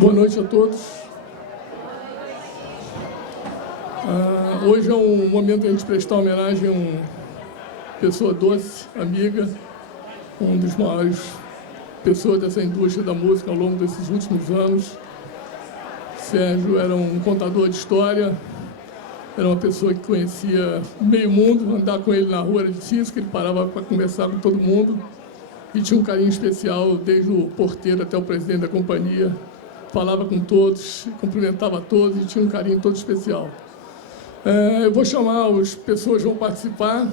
Boa noite a todos. Hoje é um momento de a gente prestar homenagem a uma pessoa doce, amiga, um dos maiores pessoas dessa indústria da música ao longo desses últimos anos. Sérgio era um contador de história, era uma pessoa que conhecia meio mundo, andar com ele na rua era difícil, que ele parava para conversar com todo mundo e tinha um carinho especial, desde o porteiro até o presidente da companhia, falava com todos, cumprimentava todos e tinha um carinho todo especial. Eu vou chamar as pessoas que vão participar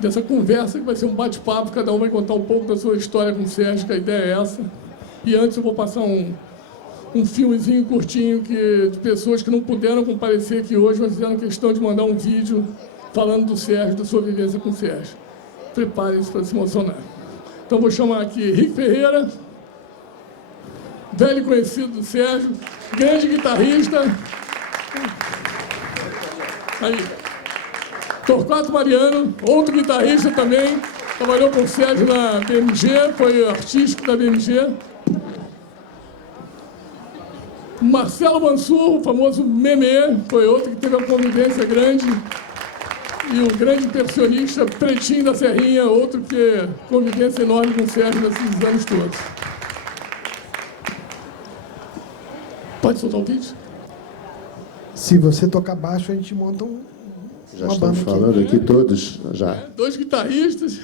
dessa conversa, que vai ser um bate-papo, cada um vai contar um pouco da sua história com o Sérgio, que a ideia é essa. E antes eu vou passar um filmezinho curtinho de pessoas que não puderam comparecer aqui hoje, mas fizeram questão de mandar um vídeo falando do Sérgio, da sua vivência com o Sérgio. Preparem-se para se emocionar. Então vou chamar aqui Rick Ferreira, velho conhecido do Sérgio, grande guitarrista. Aí, Torquato Mariano, outro guitarrista também, trabalhou com o Sérgio na BMG, foi artístico da BMG. Marcelo Mansur, o famoso Meme, foi outro que teve uma convivência grande. E o grande percussionista Pretinho da Serrinha, outro que convivência enorme com o Sérgio nesses anos todos. Pode soltar o vídeo? Se você tocar baixo, a gente monta uma estamos banda falando aqui todos, já. Dois guitarristas.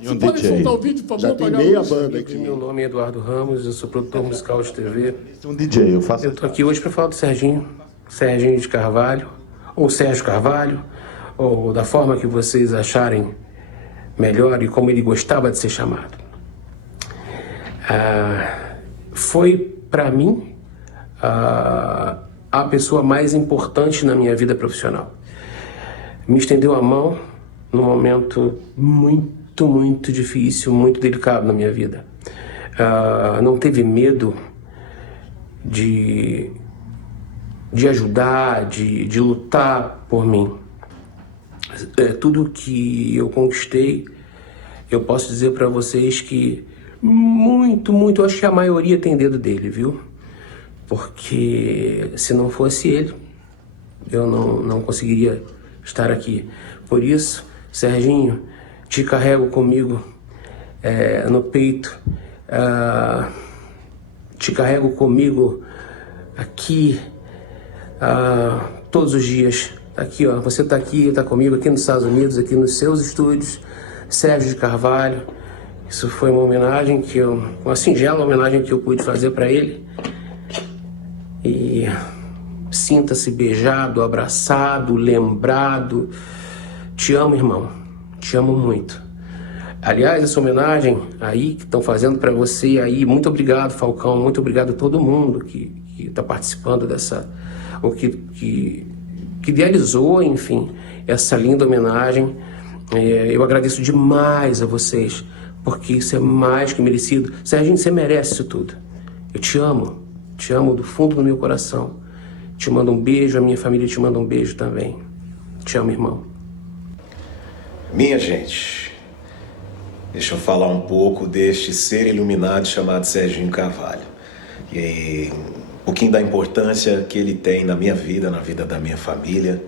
E um Pode DJ. soltar o vídeo, por favor? Já tem meia banda aqui. Meu nome é Eduardo Ramos, eu sou produtor musical de TV. Um DJ, eu faço. Eu tô aqui hoje para falar do Serginho de Carvalho, ou Sérgio Carvalho, ou da forma que vocês acharem melhor e como ele gostava de ser chamado. Foi, para mim, a pessoa mais importante na minha vida profissional. Me estendeu a mão num momento muito difícil, muito delicado na minha vida. Não teve medo de ajudar, de lutar por mim. Tudo que eu conquistei, eu posso dizer para vocês que eu acho que a maioria tem dedo dele, viu? Porque se não fosse ele, eu não conseguiria estar aqui. Por isso, Serginho, te carrego comigo no peito, te carrego comigo aqui todos os dias. Aqui, ó, você está aqui, está comigo aqui nos Estados Unidos, aqui nos seus estúdios, Sérgio de Carvalho. Isso foi uma homenagem uma singela homenagem que eu pude fazer para ele. E sinta-se beijado, abraçado, lembrado. Te amo, irmão. Te amo muito. Aliás, essa homenagem aí que estão fazendo para você aí, muito obrigado, Falcão, muito obrigado a todo mundo que está participando dessa, ou que idealizou, enfim, essa linda homenagem. Eu agradeço demais a vocês, porque isso é mais que merecido. Serginho, você merece isso tudo. Eu te amo do fundo do meu coração. Te mando um beijo, a minha família te manda um beijo também. Te amo, irmão. Minha gente, deixa eu falar um pouco deste ser iluminado chamado Serginho Carvalho. E um pouquinho da importância que ele tem na minha vida, na vida da minha família,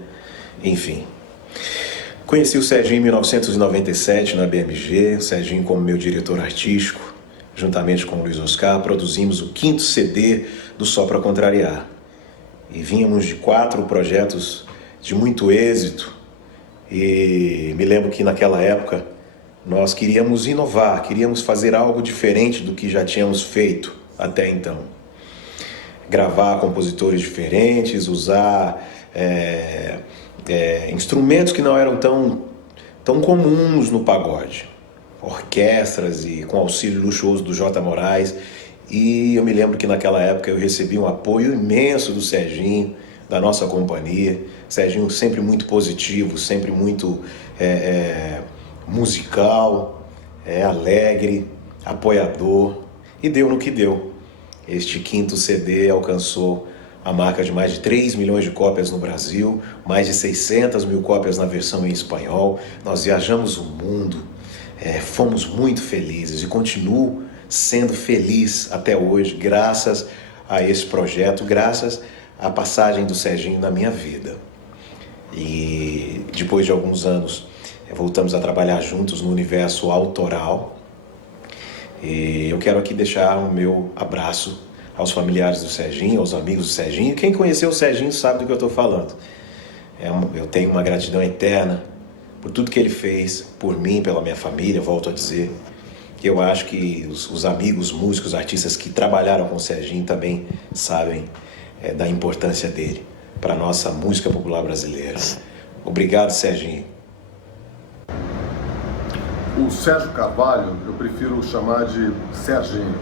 enfim. Conheci o Serginho em 1997 na BMG, o Serginho como meu diretor artístico. Juntamente com o Luiz Oscar, produzimos o 5º CD do Só Pra Contrariar. E vínhamos de 4 projetos de muito êxito. E me lembro que naquela época nós queríamos inovar, queríamos fazer algo diferente do que já tínhamos feito até então. Gravar compositores diferentes, usar instrumentos que não eram tão comuns no pagode. Orquestras e com auxílio luxuoso do J. Moraes. E eu me lembro que naquela época eu recebi um apoio imenso do Serginho, da nossa companhia. Serginho sempre muito positivo, sempre muito musical, alegre, apoiador. E deu no que deu. Este 5º CD alcançou a marca de mais de 3 milhões de cópias no Brasil, mais de 600 mil cópias na versão em espanhol. Nós viajamos o mundo. Fomos muito felizes e continuo sendo feliz até hoje, graças a esse projeto, graças à passagem do Serginho na minha vida. E depois de alguns anos, voltamos a trabalhar juntos no universo autoral. E eu quero aqui deixar o meu abraço aos familiares do Serginho, aos amigos do Serginho. Quem conheceu o Serginho sabe do que eu estou falando. Eu tenho uma gratidão eterna por tudo que ele fez, por mim, pela minha família, volto a dizer. Eu acho que os amigos, músicos, artistas que trabalharam com o Serginho também sabem da importância dele para a nossa música popular brasileira. Obrigado, Serginho. O Sérgio Carvalho, eu prefiro chamar de Serginho,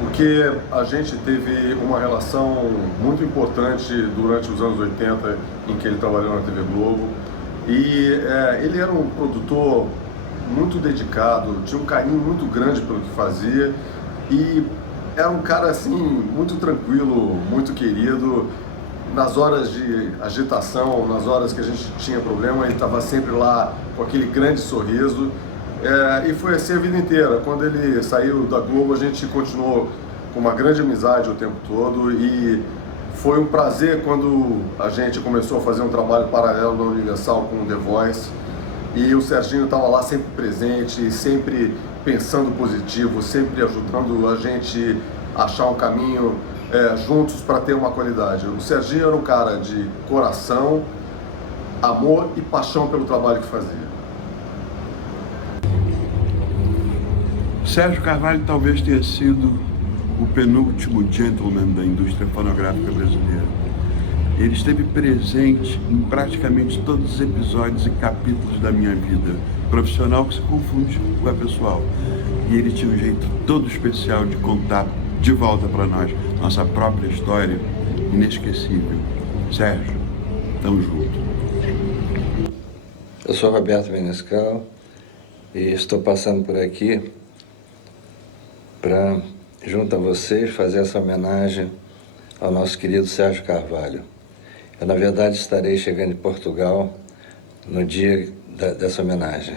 porque a gente teve uma relação muito importante durante os anos 80, em que ele trabalhou na TV Globo, e ele era um produtor muito dedicado, tinha um carinho muito grande pelo que fazia, e era um cara assim, muito tranquilo, muito querido. Nas horas de agitação, nas horas que a gente tinha problema, ele estava sempre lá com aquele grande sorriso. E foi assim a vida inteira. Quando ele saiu da Globo, a gente continuou com uma grande amizade o tempo todo, e foi um prazer quando a gente começou a fazer um trabalho paralelo na Universal com o The Voice, e o Serginho estava lá sempre presente, sempre pensando positivo, sempre ajudando a gente a achar um caminho juntos para ter uma qualidade. O Serginho era um cara de coração, amor e paixão pelo trabalho que fazia. Sérgio Carvalho talvez tenha sido o penúltimo gentleman da indústria fonográfica brasileira. Ele esteve presente em praticamente todos os episódios e capítulos da minha vida profissional, que se confunde com a pessoal. E ele tinha um jeito todo especial de contar de volta para nós nossa própria história, inesquecível. Sérgio, tamo junto. Eu sou Roberto Menescal e estou passando por aqui para, junto a vocês, fazer essa homenagem ao nosso querido Sérgio Carvalho. Eu, na verdade, estarei chegando em Portugal no dia dessa homenagem.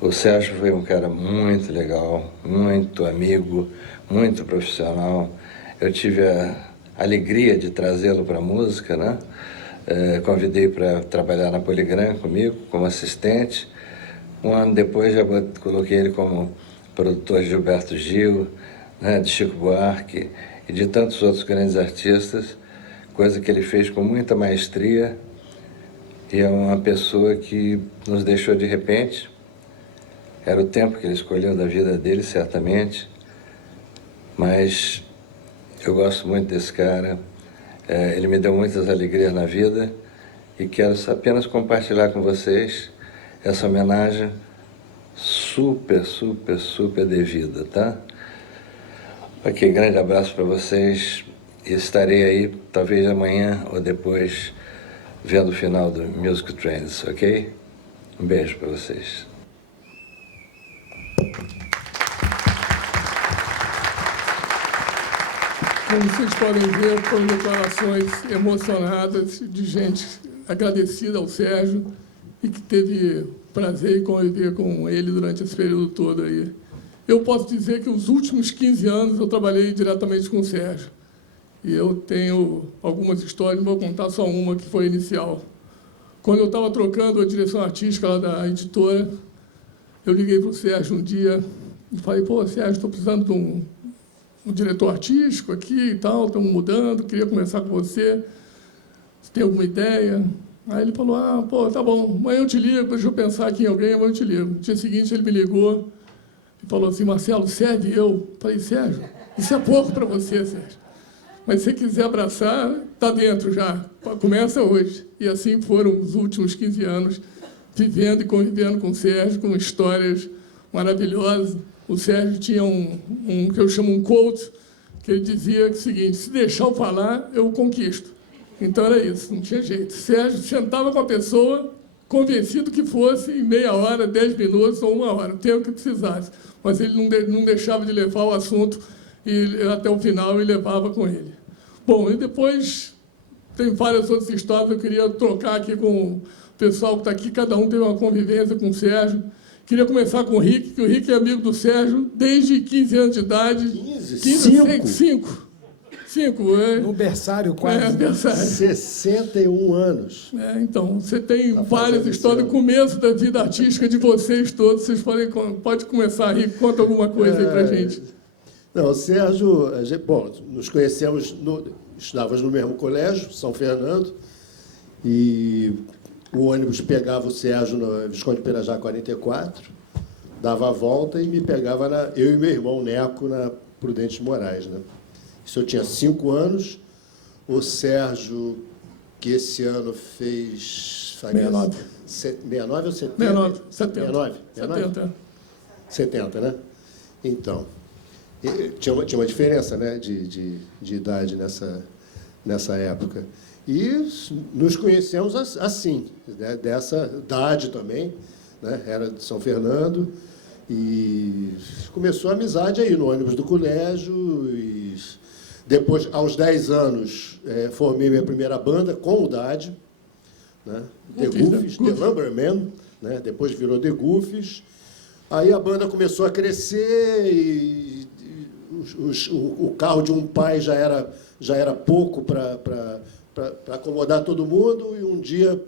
O Sérgio foi um cara muito legal, muito amigo, muito profissional. Eu tive a alegria de trazê-lo para a música, né? Convidei para trabalhar na Poligram comigo, como assistente. Um ano depois já coloquei ele como produtor de Gilberto Gil, né, de Chico Buarque e de tantos outros grandes artistas, coisa que ele fez com muita maestria, e é uma pessoa que nos deixou de repente. Era o tempo que ele escolheu da vida dele, certamente, mas eu gosto muito desse cara. Ele me deu muitas alegrias na vida e quero apenas compartilhar com vocês essa homenagem super, super, super devida, tá? Ok, grande abraço para vocês e estarei aí, talvez amanhã ou depois, vendo o final do Music Trends, ok? Um beijo para vocês. Como vocês podem ver, foram declarações emocionadas de gente agradecida ao Sérgio e que teve prazer em conviver com ele durante esse período todo aí. Eu posso dizer que os últimos 15 anos eu trabalhei diretamente com o Sérgio. E eu tenho algumas histórias, vou contar só uma que foi inicial. Quando eu estava trocando a direção artística lá da editora, eu liguei para o Sérgio um dia e falei: pô, Sérgio, estou precisando de um diretor artístico aqui e tal, estamos mudando, queria conversar com você, você tem alguma ideia? Aí ele falou: ah, pô, tá bom, amanhã eu te ligo, deixa eu pensar aqui em alguém, amanhã eu te ligo. No dia seguinte ele me ligou e falou assim: Marcelo, serve eu? Falei: Sérgio, isso é pouco para você, Sérgio. Mas se você quiser abraçar, está dentro já, começa hoje. E assim foram os últimos 15 anos, vivendo e convivendo com o Sérgio, com histórias maravilhosas. O Sérgio tinha um que eu chamo um quote, que ele dizia o seguinte: se deixar eu falar, eu conquisto. Então era isso, não tinha jeito. Sérgio sentava com a pessoa, convencido que fosse em meia hora, 10 minutos ou 1 hora, o tempo que precisasse. Mas ele não deixava de levar o assunto até o final e levava com ele. Bom, e depois tem várias outras histórias, eu queria trocar aqui com o pessoal que está aqui, cada um teve uma convivência com o Sérgio, Queria começar com o Rick, que o Rick é amigo do Sérgio desde 15 anos de idade. 5, No berçário quase. berçário. 61 anos. Então, você tem várias histórias do começo da vida artística de vocês todos. Vocês pode começar, Rick, conta alguma coisa aí pra gente. Não, o Sérgio, bom, nos conhecemos, estudávamos no mesmo colégio, São Fernando, e o ônibus pegava o Sérgio no Visconde Pirajá 44, dava a volta e me pegava, eu e meu irmão Neco, na Prudente de Moraes, né? Isso eu tinha 5 anos, o Sérgio, que esse ano fez... 69. 69 ou 70? 69, 70. 69? 70, né? Então, tinha uma diferença, né, de idade nessa época. E nos conhecemos assim, né, dessa idade também, né? Era de São Fernando, e começou a amizade aí no ônibus do colégio, e depois, aos 10 anos, formei minha primeira banda com o Dade, né? The Goofies, The Lumbermen, né? Depois virou The Goofies. Aí a banda começou a crescer e o carro de um pai já era pouco para acomodar todo mundo, e um dia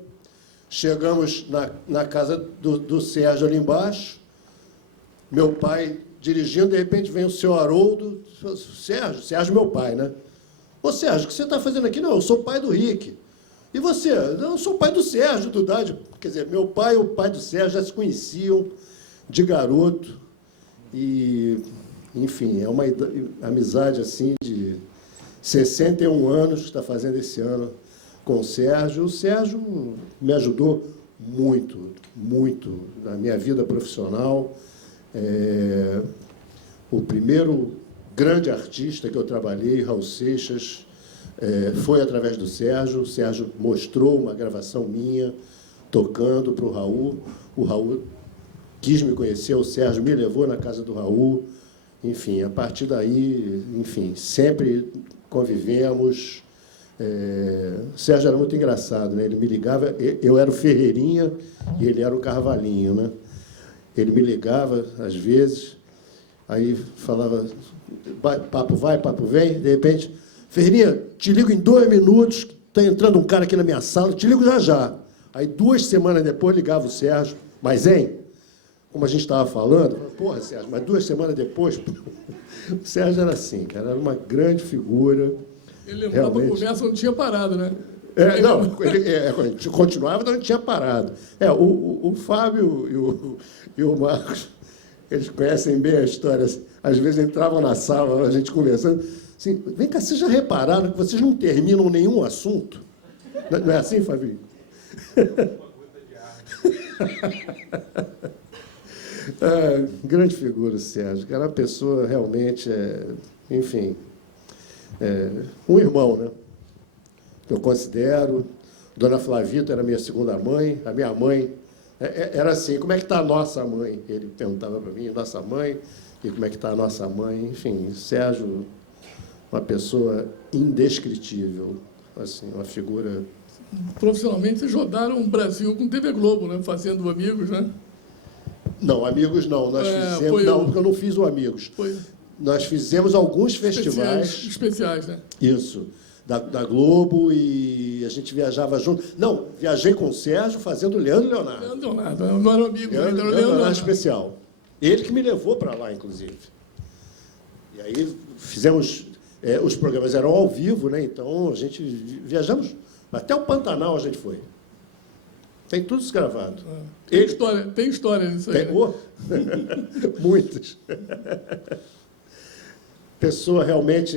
chegamos na casa do Sérgio ali embaixo, meu pai dirigindo, de repente vem o seu Haroldo, Sérgio meu pai, né? Ô Sérgio, o que você está fazendo aqui? Não, eu sou pai do Rick. E você? Não, eu sou pai do Sérgio, do Dade. Quer dizer, meu pai e o pai do Sérgio já se conheciam de garoto, e, enfim, é uma amizade assim de 61 anos que está fazendo esse ano com o Sérgio. O Sérgio me ajudou muito, muito na minha vida profissional. O primeiro grande artista que eu trabalhei, Raul Seixas, foi através do Sérgio. O Sérgio mostrou uma gravação minha tocando para o Raul. O Raul quis me conhecer, o Sérgio me levou na casa do Raul. Enfim, a partir daí, enfim, sempre convivemos. O Sérgio era muito engraçado, né? Ele me ligava, eu era o Ferreirinha e ele era o Carvalhinho, né? Ele me ligava, às vezes, aí falava, papo vai, papo vem, de repente, Ferreirinha, te ligo em 2 minutos, está entrando um cara aqui na minha sala, te ligo já já. Aí 2 semanas depois ligava o Sérgio, mas, hein? Como a gente estava falando, porra, Sérgio, mas 2 semanas depois, o Sérgio era assim, cara, era uma grande figura. Ele lembrava a conversa, não tinha parado, né? Ele continuava, mas não tinha parado. O Fábio e o Marcos, eles conhecem bem a história. Às vezes entravam na sala, a gente conversando, assim, vem cá, vocês já repararam que vocês não terminam nenhum assunto? Não é assim, Fabinho? Grande figura, Sérgio. Era uma pessoa realmente, enfim, um irmão, né? Eu considero. Dona Flavita era minha segunda mãe. A minha mãe era assim, como é que está a nossa mãe? Ele perguntava para mim, nossa mãe, e como é que está a nossa mãe? Enfim, Sérgio, uma pessoa indescritível, assim, uma figura... Profissionalmente, vocês rodaram o Brasil com TV Globo, né? Fazendo Amigos, né? Não, Amigos não. Nós fizemos... Não, porque eu não fiz o Amigos. Nós fizemos alguns festivais... Especiais, né? Isso. Da Globo, e a gente viajava junto. Não, viajei com o Sérgio fazendo Leandro e Leonardo. Leandro e Leonardo, não era amigo, era Leandro e Leonardo especial. Ele que me levou para lá, inclusive. E aí fizemos... os programas eram ao vivo, né? Então a gente viajamos... Até o Pantanal a gente foi. Tem tudo isso gravado. Tem história nisso aí. Muitas. Pessoa realmente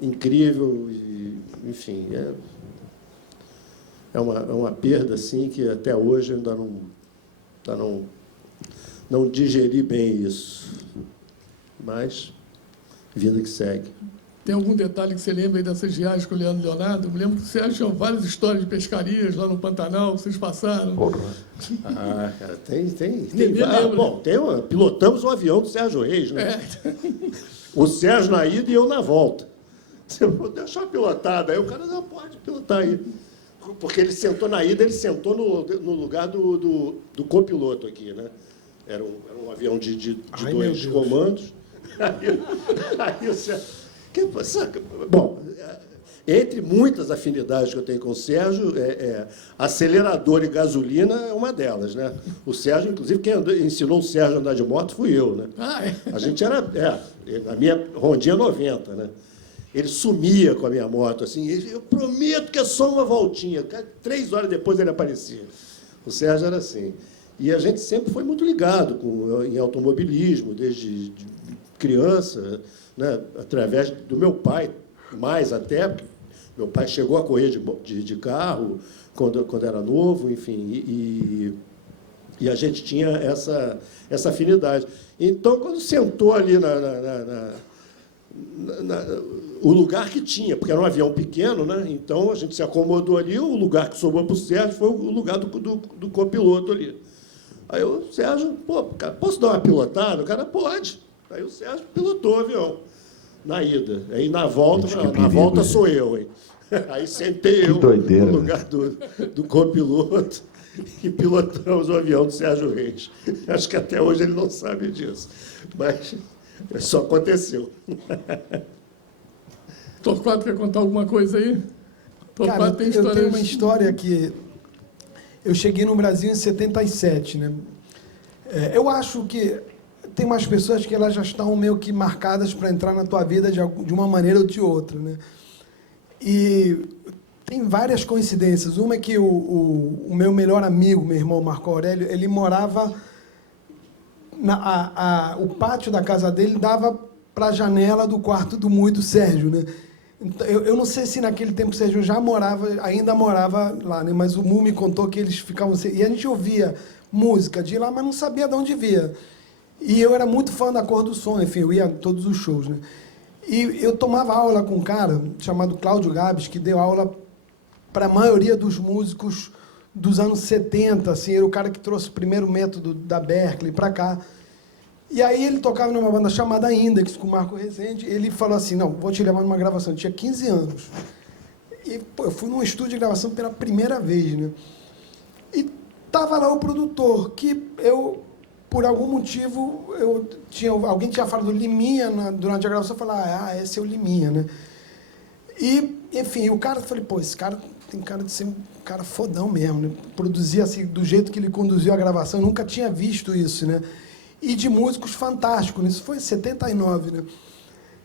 incrível, e, enfim, é uma perda assim, que até hoje ainda não digeri bem isso. Mas, vida que segue. Tem algum detalhe que você lembra aí dessas viagens com o Leandro e Leonardo? Eu me lembro que você tinha várias histórias de pescarias lá no Pantanal, que vocês passaram. Cara, tem bom, pilotamos um avião do Sérgio Reis, né? O Sérgio na ida e eu na volta. Você vou deixar pilotado. Aí o cara não pode pilotar aí. Porque ele sentou na ida, ele sentou no lugar do copiloto aqui, né? Era um avião de Ai, dois meu Deus. comandos. Aí o Sérgio... Bom, entre muitas afinidades que eu tenho com o Sérgio, acelerador e gasolina é uma delas, né? O Sérgio, inclusive, quem ensinou o Sérgio a andar de moto fui eu, né? A gente era... a minha Rondinha 90, né? Ele sumia com a minha moto, assim, eu prometo que é só uma voltinha. 3 horas depois ele aparecia. O Sérgio era assim. E a gente sempre foi muito ligado em automobilismo, desde criança, né? Através do meu pai, mais até, porque meu pai chegou a correr de carro quando era novo, enfim, e a gente tinha essa afinidade. Então, quando sentou ali o lugar que tinha, porque era um avião pequeno, né? Então a gente se acomodou ali, o lugar que sobrou para o Sérgio foi o lugar do copiloto ali. Aí o Sérgio, cara, posso dar uma pilotada? O cara, pode. Aí o Sérgio pilotou o avião na ida. Aí na volta, volta sou eu, hein? Aí sentei eu doideira, no lugar do copiloto e pilotamos o avião do Sérgio Reis. Acho que até hoje ele não sabe disso, mas só aconteceu. Torquato quer contar alguma coisa aí? Torquato Cara, tem eu histórias... tenho uma história que eu cheguei no Brasil em 77, né? Eu acho que tem umas pessoas que elas já estão meio que marcadas para entrar na tua vida de uma maneira ou de outra, né? E tem várias coincidências. Uma é que o meu melhor amigo, meu irmão Marco Aurélio, ele morava... o pátio da casa dele dava para a janela do quarto do Mu e do Sérgio, né? Então, eu não sei se naquele tempo o Sérgio ainda morava lá, né? Mas o Mu me contou que eles ficavam... E a gente ouvia música de lá, mas não sabia de onde via. E eu era muito fã da Cor do Som, enfim, eu ia a todos os shows, né? E eu tomava aula com um cara chamado Cláudio Gabes, que deu aula para a maioria dos músicos dos anos 70, assim, era o cara que trouxe o primeiro método da Berkeley para cá. E aí ele tocava numa banda chamada Index, com o Marco Rezende, ele falou assim, não, vou te levar numa gravação. Eu tinha 15 anos. E eu fui num estúdio de gravação pela primeira vez, né? E estava lá o produtor, que eu, por algum motivo, alguém tinha falado Liminha durante a gravação, eu falei, esse é o Liminha, né? E, enfim, o cara, eu falei, esse cara tem cara de ser um cara fodão mesmo, né? Produzia assim, do jeito que ele conduziu a gravação, eu nunca tinha visto isso, né? E de músicos fantásticos, isso foi em 79, né?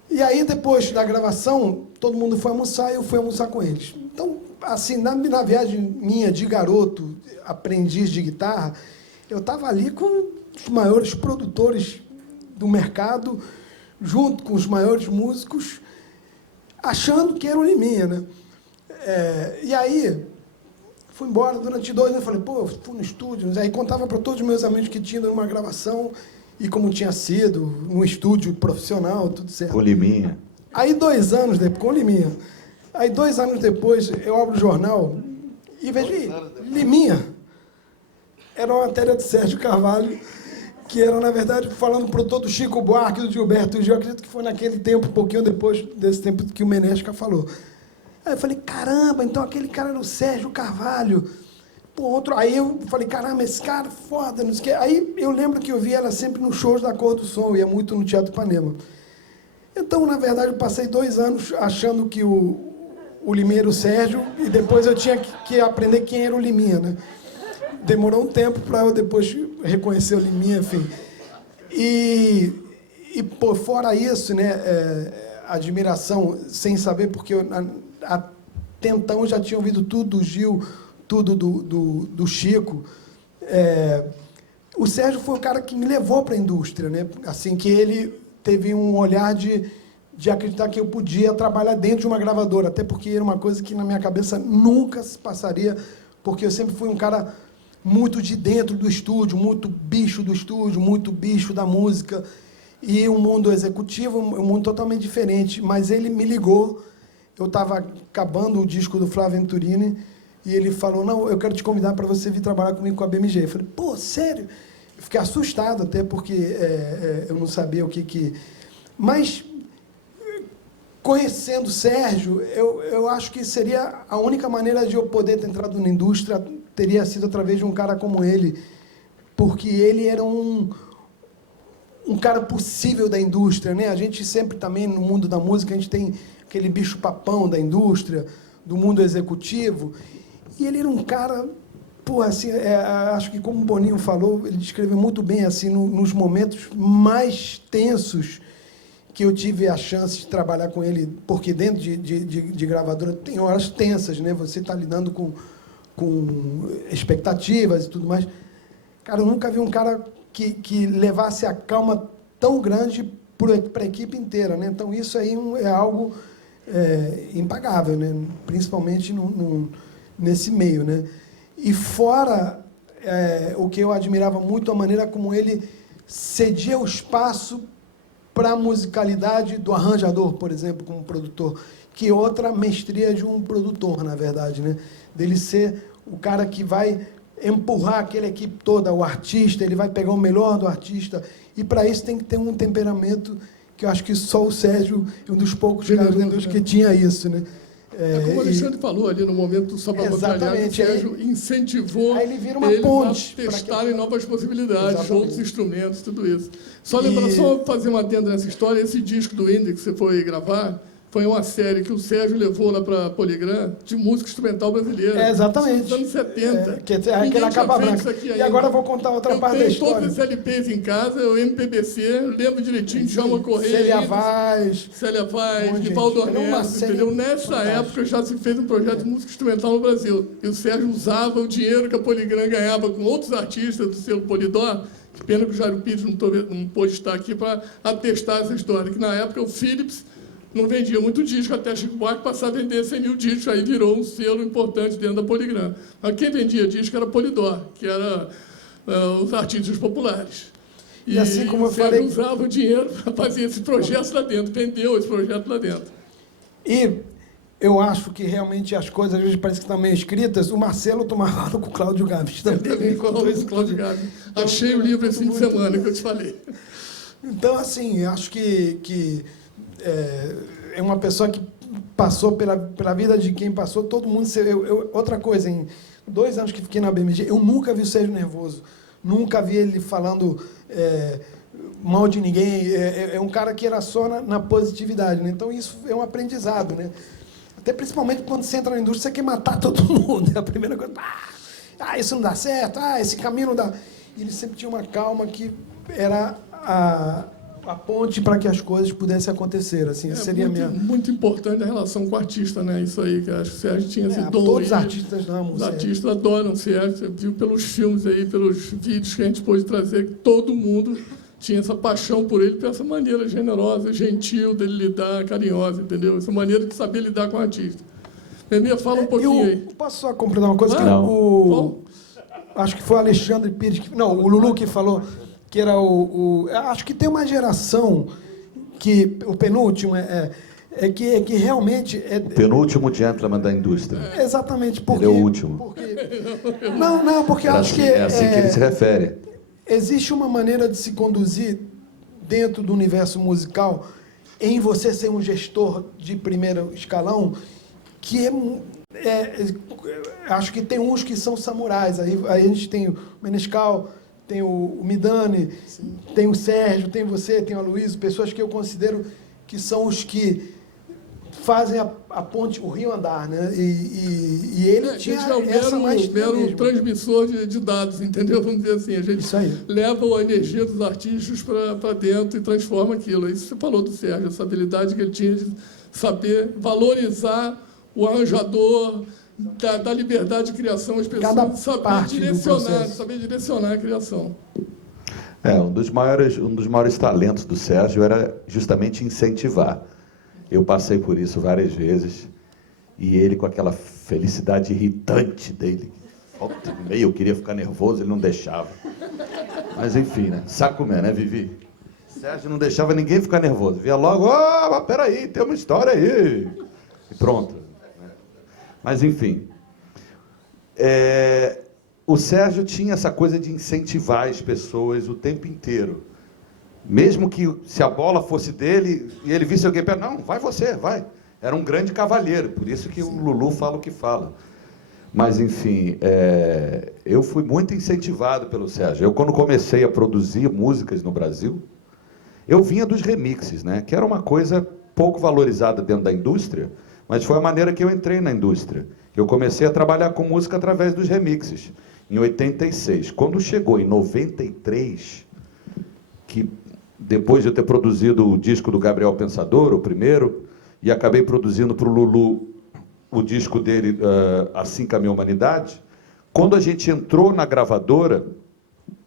E aí, depois da gravação, todo mundo foi almoçar e eu fui almoçar com eles. Então, assim, na viagem minha de garoto, aprendiz de guitarra, eu estava ali com os maiores produtores do mercado, junto com os maiores músicos, achando que era o Liminha, né? E aí, fui embora durante 2 anos, falei, eu fui no estúdio, aí contava para todos os meus amigos que tinham uma gravação, e como tinha sido, um estúdio profissional, tudo certo. Com Liminha. Aí 2 anos depois, com Liminha, aí 2 anos depois, eu abro o jornal e vejo, Liminha, era uma matéria do Sérgio Carvalho, que era, na verdade, falando para o produtor do Chico Buarque, do Gilberto Gil, acredito que foi naquele tempo, um pouquinho depois desse tempo que o Menesca falou. Aí eu falei, caramba, então aquele cara era o Sérgio Carvalho. Aí eu falei, caramba, esse cara foda, não sei o quê. Aí eu lembro que eu via ela sempre nos shows da Cor do Som, eu ia muito no Teatro Ipanema. Então, na verdade, eu passei 2 anos achando que o Liminha era o Sérgio, e depois eu tinha que aprender quem era o Liminha, né? Demorou um tempo para eu depois reconhecer o Liminha, enfim. E fora isso, né, admiração, sem saber, porque eu, até então já tinha ouvido tudo do Gil, tudo do Chico. O Sérgio foi o cara que me levou para a indústria, né? Assim, que ele teve um olhar de acreditar que eu podia trabalhar dentro de uma gravadora, até porque era uma coisa que na minha cabeça nunca se passaria, porque eu sempre fui um cara muito de dentro do estúdio, muito bicho do estúdio, muito bicho da música, e um mundo executivo, um mundo totalmente diferente. Mas ele me ligou, eu estava acabando o disco do Flávio Venturini, e ele falou, não, eu quero te convidar para você vir trabalhar comigo com a BMG. Eu falei, sério? Eu fiquei assustado até, porque eu não sabia o que... Mas, conhecendo o Sérgio, eu acho que seria a única maneira de eu poder ter entrado na indústria, teria sido através de um cara como ele, porque ele era um um cara possível da indústria, né? A gente sempre também, no mundo da música, a gente tem aquele bicho-papão da indústria, do mundo executivo, e ele era um cara, pô, assim, acho que como o Boninho falou, ele descreveu muito bem, assim, nos momentos mais tensos que eu tive a chance de trabalhar com ele, porque dentro de gravadora tem horas tensas, né? Você está lidando com expectativas e tudo mais. Cara, eu nunca vi um cara que levasse a calma tão grande para a equipe inteira, né? Então, isso aí é algo impagável, né? Principalmente nesse meio, né? E fora o que eu admirava muito, a maneira como ele cedia o espaço para a musicalidade do arranjador, por exemplo, como produtor, que é outra mestria de um produtor, na verdade, né? Dele ser o cara que vai empurrar aquela equipe toda, o artista, ele vai pegar o melhor do artista, e para isso tem que ter um temperamento que eu acho que só o Sérgio é um dos poucos caras que tinha isso, né? Como o Alexandre falou ali no momento do Samba Batalhado, o Sérgio incentivou aí ele vira uma ponte a testarem novas possibilidades, Exatamente. outros instrumentos, tudo isso. Só lembrar, só fazer uma adenda nessa história, esse disco do Indie que você foi gravar, foi uma série que o Sérgio levou lá para a Poligram de música instrumental brasileira. Exatamente. Nos anos 70. Aquela capa branca. E agora eu vou contar outra parte da história. Eu tenho todos os LPs em casa, o MPBC, lembro direitinho de Djalma Correia. Célia Vaz, Divaldo Ornesto, entendeu? Nessa época já se fez um projeto de música instrumental no Brasil. E o Sérgio usava o dinheiro que a Poligram ganhava com outros artistas do selo Polydor. Que pena que o Jairo Pires não pôde estar aqui para atestar essa história. Que na época o Philips não vendia muito disco, até Chico Buarque passar a vender 100 mil discos, aí virou um selo importante dentro da Poligram. Mas quem vendia disco era Polydor, que era os artistas populares. E assim como eu falei, usava o dinheiro para fazer esse projeto lá dentro, vendeu esse projeto lá dentro. E eu acho que realmente as coisas às vezes parecem que estão meio escritas. O Marcelo tomava aula com o Cláudio Gabis também. Com Cláudio Gabis. Achei o livro esse fim de semana que eu te falei. Então, assim, acho que é uma pessoa que passou pela vida de quem passou, todo mundo... outra coisa, em 2 anos que fiquei na BMG, eu nunca vi o Sérgio nervoso, nunca vi ele falando mal de ninguém, é um cara que era só na positividade, né? Então isso é um aprendizado, né? Até principalmente quando você entra na indústria, você quer matar todo mundo, é a primeira coisa, isso não dá certo, esse caminho não dá... E ele sempre tinha uma calma que era a ponte para que as coisas pudessem acontecer, assim, seria muito importante a relação com o artista, né? Isso aí, que acho que o Sérgio tinha esse dom. Todos os artistas amam os artistas adoram o Sérgio, você viu pelos filmes aí, pelos vídeos que a gente pôde trazer, que todo mundo tinha essa paixão por ele, por essa maneira generosa, gentil dele lidar, carinhosa, entendeu? Essa maneira de saber lidar com o artista. Memia, fala um pouquinho aí. Posso só completar uma coisa? Acho que foi o Alexandre Pires, o Lulu que falou que era acho que tem uma geração que o penúltimo que realmente o penúltimo gentleman da indústria. Exatamente, porque ele é o último. Porque acho que é assim que ele se refere. Existe uma maneira de se conduzir dentro do universo musical em você ser um gestor de primeiro escalão que acho que tem uns que são samurais. Aí a gente tem o Menescal, tem o Midani, tem o Sérgio, tem você, tem o Aloysio, pessoas que eu considero que são os que fazem a ponte, o rio andar, né? E ele tinha essa maestria mesmo. Era um transmissor de dados, entendeu? Vamos dizer assim, a gente leva a energia dos artistas para dentro e transforma aquilo. Isso você falou do Sérgio, essa habilidade que ele tinha de saber valorizar o arranjador, da liberdade de criação, as pessoas saber direcionar a criação. Um dos maiores talentos do Sérgio era justamente incentivar. Eu passei por isso várias vezes, e ele com aquela felicidade irritante dele, volta e meia eu queria ficar nervoso, ele não deixava. Mas enfim, né? Saco mesmo, né, Vivi? Sérgio não deixava ninguém ficar nervoso, via logo, mas peraí, tem uma história aí. E pronto. Mas, enfim, o Sérgio tinha essa coisa de incentivar as pessoas o tempo inteiro. Mesmo que, se a bola fosse dele e ele visse alguém perto, não, vai você, vai. Era um grande cavalheiro, por isso que o Lulu fala o que fala. Mas, enfim, eu fui muito incentivado pelo Sérgio. Eu, quando comecei a produzir músicas no Brasil, Eu vinha dos remixes, né? Que era uma coisa pouco valorizada dentro da indústria, mas foi a maneira que eu entrei na indústria. Eu comecei a trabalhar com música através dos remixes, em 86. Quando chegou em 93, que depois de eu ter produzido o disco do Gabriel Pensador, o primeiro, e acabei produzindo para o Lulu o disco dele, Assim Caminha a Humanidade, quando a gente entrou na gravadora,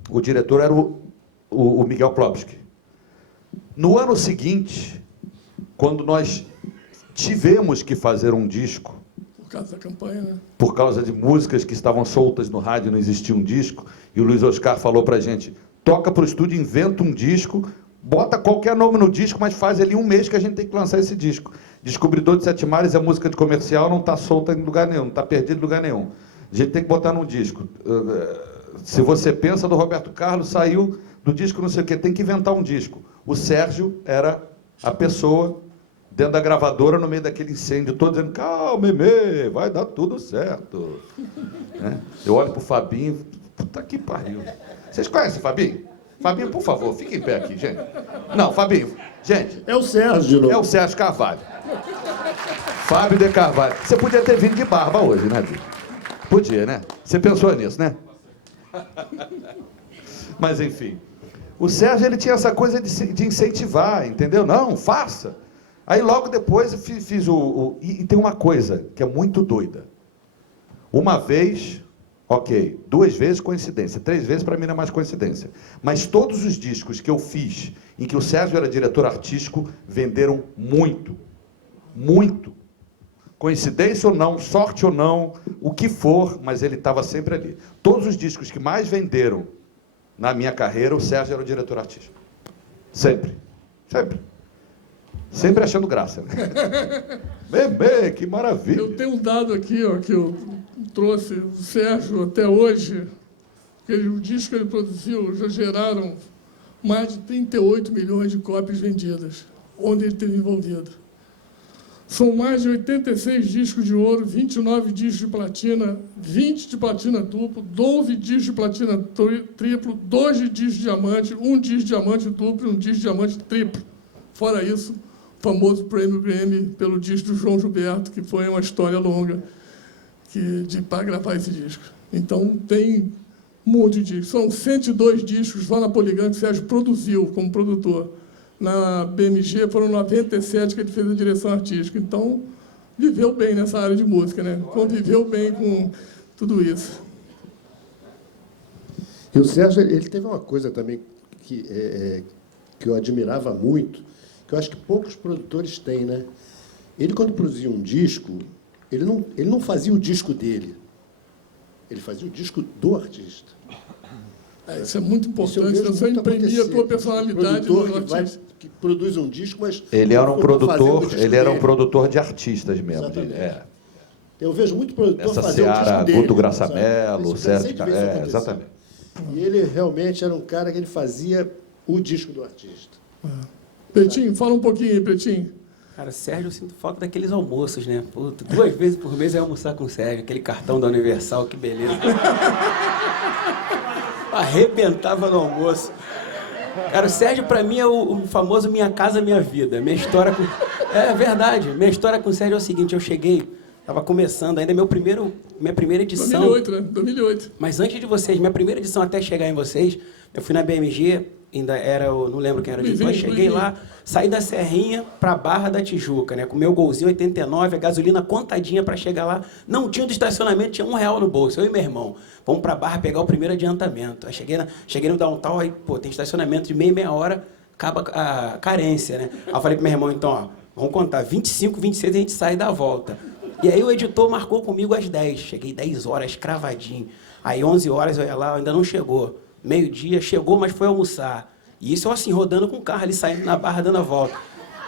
o diretor era o Miguel Plobsky. No ano seguinte, quando nós tivemos que fazer um disco, Por causa da campanha, né? por causa de músicas que estavam soltas no rádio, não existia um disco, e o Luiz Oscar falou para a gente, toca para o estúdio, inventa um disco, bota qualquer nome no disco, mas faz ali um mês que a gente tem que lançar esse disco. Descobridor de Sete Mares é música de comercial, não está solta em lugar nenhum, não está perdida em lugar nenhum. A gente tem que botar num disco. Se você pensa, do Roberto Carlos, saiu do disco não sei o quê, tem que inventar um disco. O Sérgio era a pessoa dentro da gravadora, no meio daquele incêndio todo, dizendo, calma, Mimê, vai dar tudo certo. Né? Eu olho para o Fabinho, puta que pariu. Vocês conhecem o Fabinho? Fabinho, por favor, fique em pé aqui, gente. Não, Fabinho, gente. É o Sérgio. É o Sérgio Carvalho. Fábio de Carvalho. Você podia ter vindo de barba hoje, né, Vitor? Podia, né? Você pensou nisso, né? Mas, enfim. O Sérgio, ele tinha essa coisa de incentivar, entendeu? Não, faça. Aí, logo depois, eu fiz E tem uma coisa que é muito doida. Uma vez, ok, 2 vezes coincidência, 3 vezes para mim não é mais coincidência. Mas todos os discos que eu fiz, em que o Sérgio era diretor artístico, venderam muito. Muito. Coincidência ou não, sorte ou não, o que for, mas ele estava sempre ali. Todos os discos que mais venderam na minha carreira, o Sérgio era o diretor artístico. Sempre. Sempre. Sempre achando graça. Né? Bebê, que maravilha. Eu tenho um dado aqui, ó, que eu trouxe. O Sérgio, até hoje, o disco que ele produziu, já geraram mais de 38 milhões de cópias vendidas, onde ele esteve envolvido. São mais de 86 discos de ouro, 29 discos de platina, 20 de platina duplo, 12 discos de platina triplo, 2 de disco de diamante, 1 disco de diamante duplo e 1 disco de diamante triplo. Fora isso, o famoso prêmio Grammy pelo disco do João Gilberto, que foi uma história longa para gravar esse disco. Então, tem um monte de discos. São 102 discos lá na Poligram que o Sérgio produziu como produtor. Na BMG foram 97 que ele fez a direção artística. Então, viveu bem nessa área de música, né? Conviveu bem com tudo isso. E o Sérgio, ele teve uma coisa também que eu admirava muito, que eu acho que poucos produtores têm, né? Ele, quando produzia um disco, ele não fazia o disco dele. Ele fazia o disco do artista. Isso é muito importante, você imprimir a tua personalidade no artista. Que produz um disco, mas... Ele era um produtor de artistas mesmo. Eu vejo muito produtor essa fazer o disco dele. Guto Graça Mello, Sérgio... exatamente. E ele realmente era um cara que ele fazia o disco do artista. Pretinho, fala um pouquinho aí, Pretinho. Cara, Sérgio, eu sinto falta daqueles almoços, né? Puta, 2 vezes por mês eu ia almoçar com o Sérgio, aquele cartão da Universal, que beleza. Arrebentava no almoço. Cara, o Sérgio, pra mim, é o famoso Minha Casa Minha Vida. Minha história com... É verdade. Minha história com o Sérgio é o seguinte, eu cheguei, tava começando, ainda minha primeira edição... 2008, né? 2008. Mas antes de vocês, minha primeira edição até chegar em vocês, eu fui na BMG, ainda era, não lembro quem era o editor, cheguei lá, saí da Serrinha pra Barra da Tijuca, né? Com meu golzinho 89, a gasolina contadinha pra chegar lá. Não tinha do estacionamento, tinha R$1 no bolso, eu e meu irmão. Vamos pra Barra pegar o primeiro adiantamento. Aí cheguei no downtown, aí, pô, tem estacionamento de meia hora, acaba a carência, né? Aí eu falei pro meu irmão, então, ó, vamos contar, 25, 26 a gente sai da volta. E aí o editor marcou comigo às 10, cheguei 10 horas, cravadinho. Aí 11 horas eu ia lá, ainda não chegou. Meio-dia, chegou, mas foi almoçar. E isso eu assim, rodando com o carro ali, saindo na Barra, dando a volta.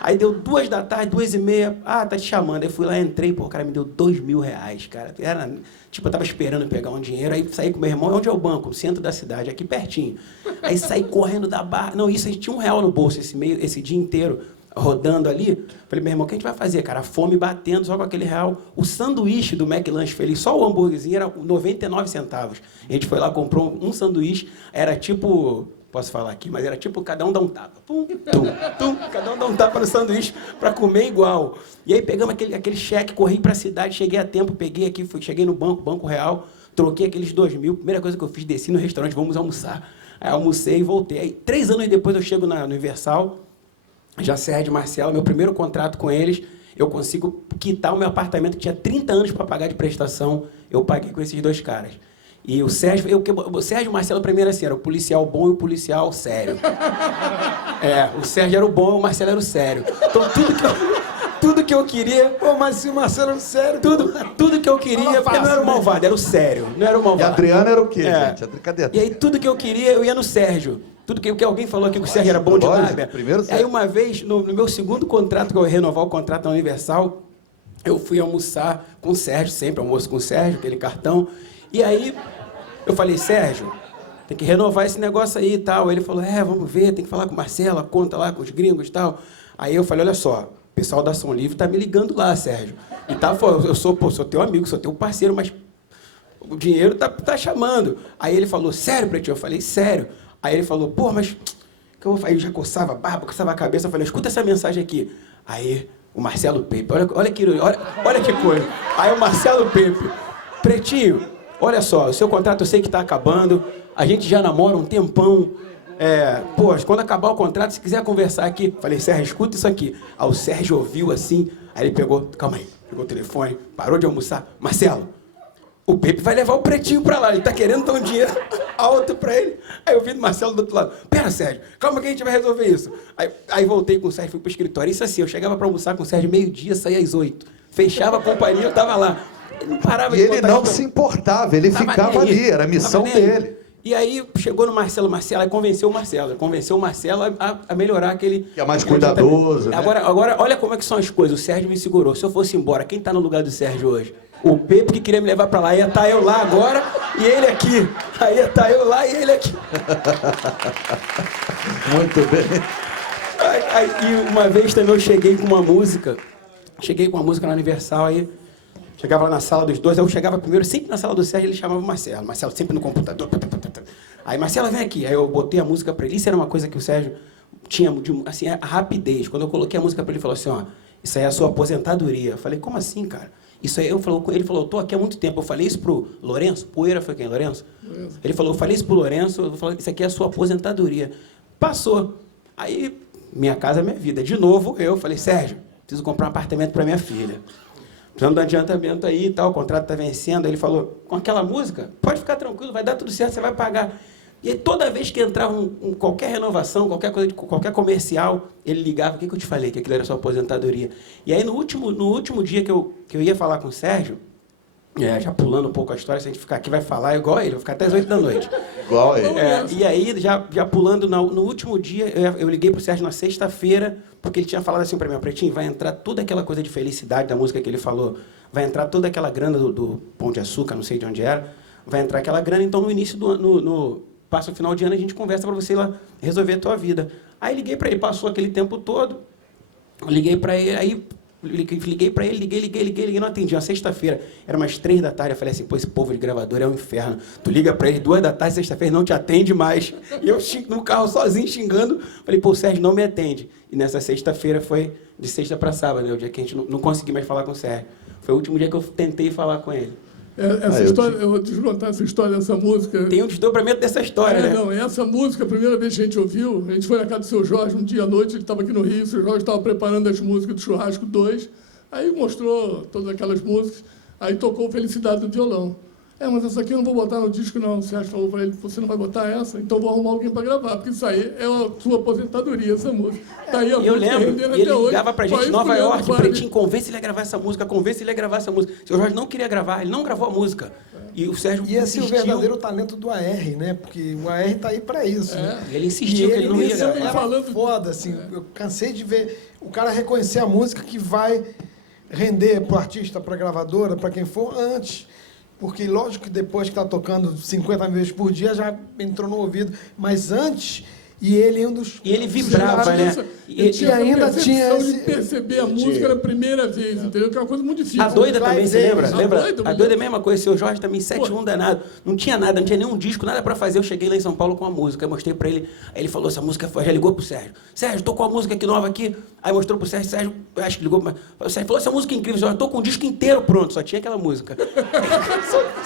Aí deu 2 da tarde, 2h30, tá te chamando. Aí fui lá, entrei, pô, o cara me deu R$2.000, cara. Era, tipo, eu tava esperando pegar um dinheiro, aí saí com meu irmão, onde é o banco? No centro da cidade, aqui pertinho. Aí saí correndo da Barra, não, isso, a gente tinha R$1 no bolso esse dia inteiro, rodando ali. Falei, meu irmão, o que a gente vai fazer, cara? A fome batendo, só com aquele R$1. O sanduíche do McLanche Feliz, só o hambúrguerzinho, era 99 centavos. A gente foi lá, comprou um sanduíche, era tipo posso falar aqui, mas era tipo cada um dá um tapa. Pum, tum, tum, cada um dá um tapa no sanduíche para comer igual. E aí pegamos aquele cheque, corri para a cidade, cheguei a tempo, peguei aqui, cheguei no Banco Real, troquei aqueles 2.000, primeira coisa que eu fiz, desci no restaurante, vamos almoçar. Aí almocei e voltei. Aí 3 anos depois eu chego no Universal, já Sérgio e Marcelo, meu primeiro contrato com eles, eu consigo quitar o meu apartamento que tinha 30 anos para pagar de prestação, eu paguei com esses 2 caras. E o Sérgio e o Marcelo primeiro assim, era o policial bom e o policial sério. O Sérgio era o bom e o Marcelo era o sério. Então tudo que eu queria... Pô, mas se o Marcelo era o sério... Tudo que eu queria, porque não era o malvado, era o sério. Não era o malvado. E a Adriana era o quê, gente? Cadê a E aí tudo que eu queria, eu ia no Sérgio. Tudo que alguém falou aqui que o Sérgio era bom de lábia. Aí uma vez, no meu segundo contrato, que eu ia renovar o contrato na Universal, eu fui almoçar com o Sérgio, sempre almoço com o Sérgio, aquele cartão. E aí eu falei, Sérgio, tem que renovar esse negócio aí e tal. Ele falou, vamos ver, tem que falar com o Marcelo, a conta lá com os gringos e tal. Aí eu falei, olha só, o pessoal da Ação Livre tá me ligando lá, Sérgio. E tá, eu sou teu amigo, sou teu parceiro, mas o dinheiro tá chamando. Aí ele falou, sério, Pretinho? Eu falei, sério. Aí ele falou, pô, mas... Aí eu já coçava a barba, coçava a cabeça. Eu falei, escuta essa mensagem aqui. Aí o Marcelo Pepe, olha que coisa. Aí o Marcelo Pepe, Pretinho, olha só, o seu contrato eu sei que está acabando, a gente já namora um tempão. Quando acabar o contrato, se quiser conversar aqui... Falei, Sérgio, escuta isso aqui. Aí o Sérgio ouviu assim, aí ele pegou, calma aí, pegou o telefone, parou de almoçar. Marcelo, o Pepe vai levar o Pretinho pra lá, ele tá querendo dar um dinheiro alto pra ele. Aí eu vi do Marcelo do outro lado, pera, Sérgio, calma que a gente vai resolver isso. Aí voltei com o Sérgio, fui pro escritório. Isso assim, eu chegava pra almoçar com o Sérgio meio-dia, saía às 8. Fechava a companhia, eu tava lá. Ele não parava de contar. E ele não se importava, ele ficava ali, era a missão dele. E aí chegou no Marcelo, aí convenceu o Marcelo a melhorar aquele... Que é mais cuidadoso, né? Agora, olha como é que são as coisas, o Sérgio me segurou. Se eu fosse embora, quem tá no lugar do Sérgio hoje? O Pepe que queria me levar pra lá, ia estar eu lá agora e ele aqui. Aí ia estar eu lá e ele aqui. Muito bem. E uma vez também eu cheguei com uma música na Universal, aí chegava lá na sala dos dois, aí eu chegava primeiro, sempre na sala do Sérgio, ele chamava o Marcelo sempre no computador. Aí, Marcelo, vem aqui. Aí eu botei a música pra ele, isso era uma coisa que o Sérgio tinha, assim, a rapidez. Quando eu coloquei a música pra ele, ele falou assim, ó, isso aí é a sua aposentadoria. Eu falei, como assim, cara? Isso aí, ele falou, eu tô aqui há muito tempo. Eu falei isso pro Lourenço, Poeira foi quem, Lourenço? Ele falou, eu falei isso pro Lourenço, eu falei, isso aqui é a sua aposentadoria. Passou. Aí, minha casa é minha vida. De novo, eu falei, Sérgio, preciso comprar um apartamento para minha filha. Precisando de um adiantamento aí e tal, o contrato está vencendo. Aí ele falou, com aquela música, pode ficar tranquilo, vai dar tudo certo, você vai pagar. E aí, toda vez que entrava qualquer renovação, qualquer coisa, qualquer comercial, ele ligava, o que eu te falei? Que aquilo era sua aposentadoria. E aí, no último dia que eu ia falar com o Sérgio, já pulando um pouco a história, se a gente ficar aqui, vai falar igual ele, vai ficar até as 8 da noite. Igual ele. E aí, já pulando, no último dia, eu liguei pro Sérgio na sexta-feira, porque ele tinha falado assim para mim, Pretinho, vai entrar toda aquela coisa de felicidade da música que ele falou, vai entrar toda aquela grana do Pão de Açúcar, não sei de onde era, vai entrar aquela grana, então no início passa o final de ano, a gente conversa para você ir lá resolver a tua vida. Aí liguei para ele, passou aquele tempo todo, liguei para ele, aí liguei para ele, liguei, não atendi. Uma sexta-feira, era umas 3 da tarde, eu falei assim, pô, esse povo de gravador é um inferno. Tu liga para ele 2 da tarde, sexta-feira, não te atende mais. E eu no carro sozinho, xingando, falei, pô, o Sérgio não me atende. E nessa sexta-feira foi de sexta para sábado, né, o dia que a gente não consegui mais falar com o Sérgio. Foi o último dia que eu tentei falar com ele. Eu vou te contar essa história dessa música. Tem um desdobramento dessa história, né? Não, essa música, a primeira vez que a gente ouviu, a gente foi na casa do seu Jorge um dia à noite, ele estava aqui no Rio, o seu Jorge estava preparando as músicas do Churrasco 2, aí mostrou todas aquelas músicas, aí tocou Felicidade do violão. Mas essa aqui eu não vou botar no disco, não. O Sérgio falou para ele, você não vai botar essa? Então vou arrumar alguém para gravar, porque isso aí é a sua aposentadoria, essa música. Daí eu lembro, e ele ligava pra gente em Nova York, Pretinho, convence ele a gravar essa música, O seu Jorge não queria gravar, ele não gravou a música. E o Sérgio insistiu. E esse é o verdadeiro talento do AR, né? Porque o AR tá aí para isso. Né? Ele insistiu que ele não ia gravar. Falando foda, assim. Eu cansei de ver o cara reconhecer a música que vai render pro artista, pra gravadora, para quem for, antes. Porque, lógico que depois que está tocando 50 vezes por dia, já entrou no ouvido. Mas antes, E ele é um dos... E ele vibrava, né? E ainda tinha esse... de perceber a música na primeira vez, entendeu? Que é uma coisa muito difícil. A Doida também, você lembra? A Doida é a mesma coisa, seu Jorge também, 7-1 danado. Não tinha nada, não tinha nenhum disco, nada pra fazer. Eu cheguei lá em São Paulo com a música, eu mostrei pra ele. Aí ele falou, essa música foi, já ligou pro Sérgio. Sérgio, tô com a música aqui nova aqui. Aí mostrou pro Sérgio, Sérgio, acho que ligou pro... O Sérgio falou, essa música é incrível, eu tô com o disco inteiro pronto, só tinha aquela música.